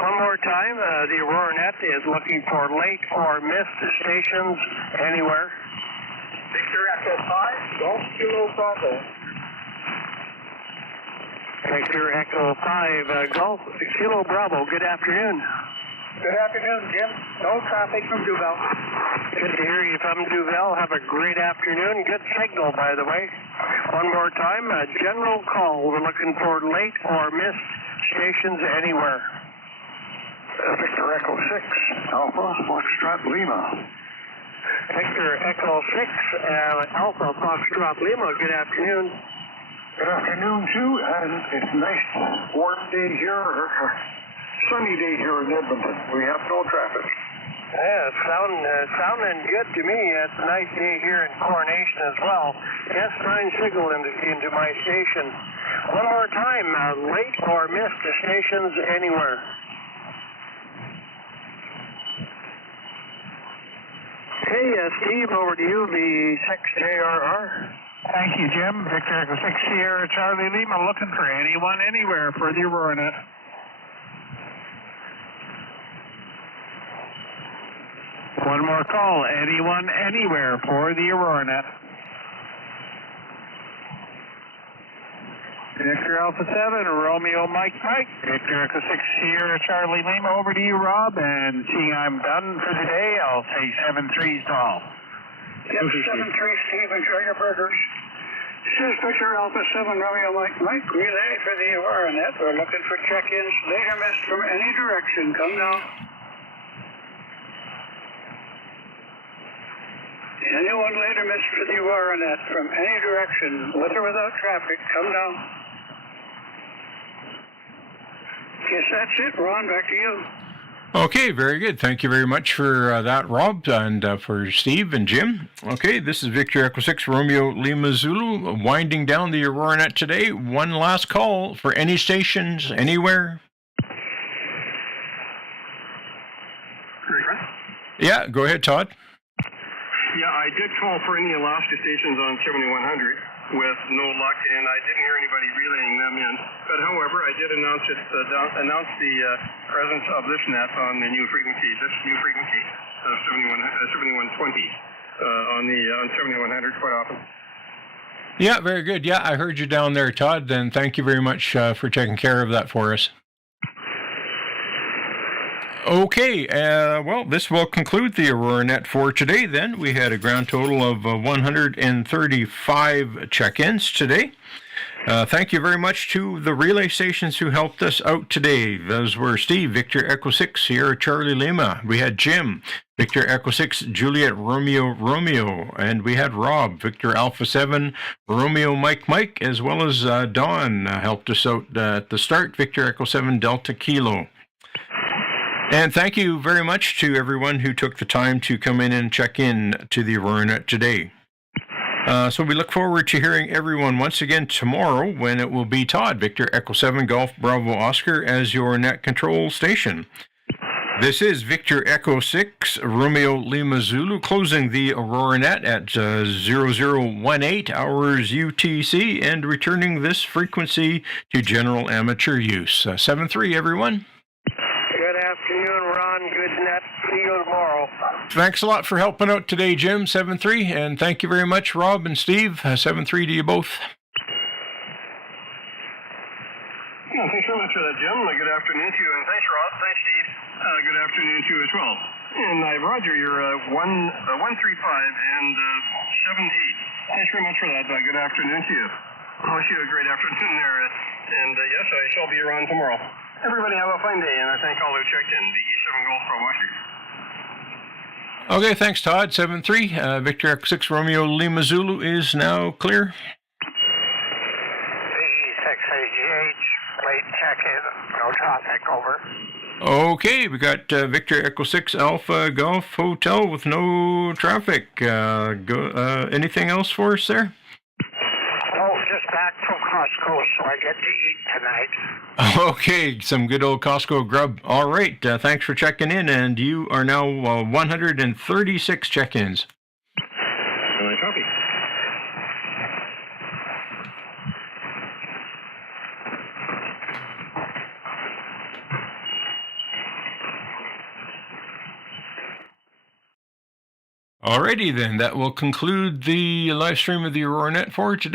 One more time, the Aurora Net is looking for late or missed stations anywhere. Victor Echo 5, Golf Kilo Bravo. Victor Echo 5, Golf Kilo Bravo. Good afternoon. Good afternoon, Jim. No traffic from Duval. Good to hear you from Duval. Have a great afternoon. Good signal, by the way. One more time, a general call. We're looking for late or missed stations anywhere. Victor Echo 6, Alpha Foxtrot Lima. Victor Echo 6, Alpha Foxtrot Lima. Good afternoon. Good afternoon, too, and it's a nice warm day here, sunny day here in Edmonton. We have no traffic. Yeah, sounding good to me. It's a nice day here in Coronation as well. S9 signal into my station. One more time, late or missed stations anywhere. Hey, Steve, over to you, V6JRR. Thank you, Jim. Victor Echo 6 Sierra Charlie Lima looking for anyone anywhere for the Aurora Net. One more call. Anyone anywhere for the Aurora Net. Victor Alpha 7, Romeo Mike Mike. Victor Echo 6 Sierra Charlie Lima, over to you, Rob. And seeing I'm done for the day, I'll say 7-3's call. Yep, 7-3, Steve, enjoy your burgers. This is Victor Alpha 7, Romeo Mike Mike, relay for the Aurora Net. We're looking for check-ins later missed from any direction. Come now. Anyone later missed for the Aurora Net from any direction, with or without traffic, come down. Guess that's it, Ron, back to you. Okay, very good. Thank you very much for that, Rob, and for Steve and Jim. Okay, this is Victor Echo 6 Romeo Lima Zulu, winding down the Aurora Net today. One last call for any stations, anywhere. Yeah, go ahead, Todd. Yeah, I did call for any Alaska stations on 7100 with no luck, and I didn't hear anybody relaying them in. But however, I did announce the presence of this net on the new frequency of 7120 on 7100 quite often. Yeah, very good. Yeah, I heard you down there, Todd. Then thank you very much for taking care of that for us. Okay, well, this will conclude the Aurora Net for today then. We had a grand total of 135 check-ins today. Thank you very much to the relay stations who helped us out today. Those were Steve, Victor Echo 6, Sierra Charlie Lima. We had Jim, Victor Echo 6, Juliet Romeo Romeo. And we had Rob, Victor Alpha 7, Romeo Mike Mike, as well as Don helped us out at the start, Victor Echo 7, Delta Kilo. And thank you very much to everyone who took the time to come in and check in to the Aurora Net today. So we look forward to hearing everyone once again tomorrow when it will be Todd, Victor Echo 7 Golf Bravo Oscar, as your net control station. This is Victor Echo 6 Romeo Lima Zulu closing the Aurora Net at 0018 hours UTC and returning this frequency to general amateur use. 7-3, everyone. Good afternoon, Ron. Good net. See you tomorrow. Thanks a lot for helping out today, Jim. 7-3, and thank you very much, Rob and Steve. 7-3 to you both. Yeah, thanks very much for that, Jim. Good afternoon to you, and thanks, Rob. Thanks, Steve. Good afternoon to you as well. And Roger, you're 135 and 7-8. Thanks very much for that. Good afternoon to you. I wish you a great afternoon there. And yes, I shall be around tomorrow. Everybody have a fine day, and I thank all who checked in. The E7 Golf Pro Washer. Okay, thanks, Todd. 7-3. Victor Echo 6 Romeo Lima Zulu is now clear. VE6RLZ, late check-in, no traffic, over. Okay, we got Victor Echo 6 Alpha Golf Hotel with no traffic. Anything else for us there? Oh, just back from Costco, so I get to eat tonight. Okay, some good old Costco grub. All right, thanks for checking in, and you are now 136 check-ins. Copy. Alrighty then, that will conclude the live stream of the Aurora Net for today.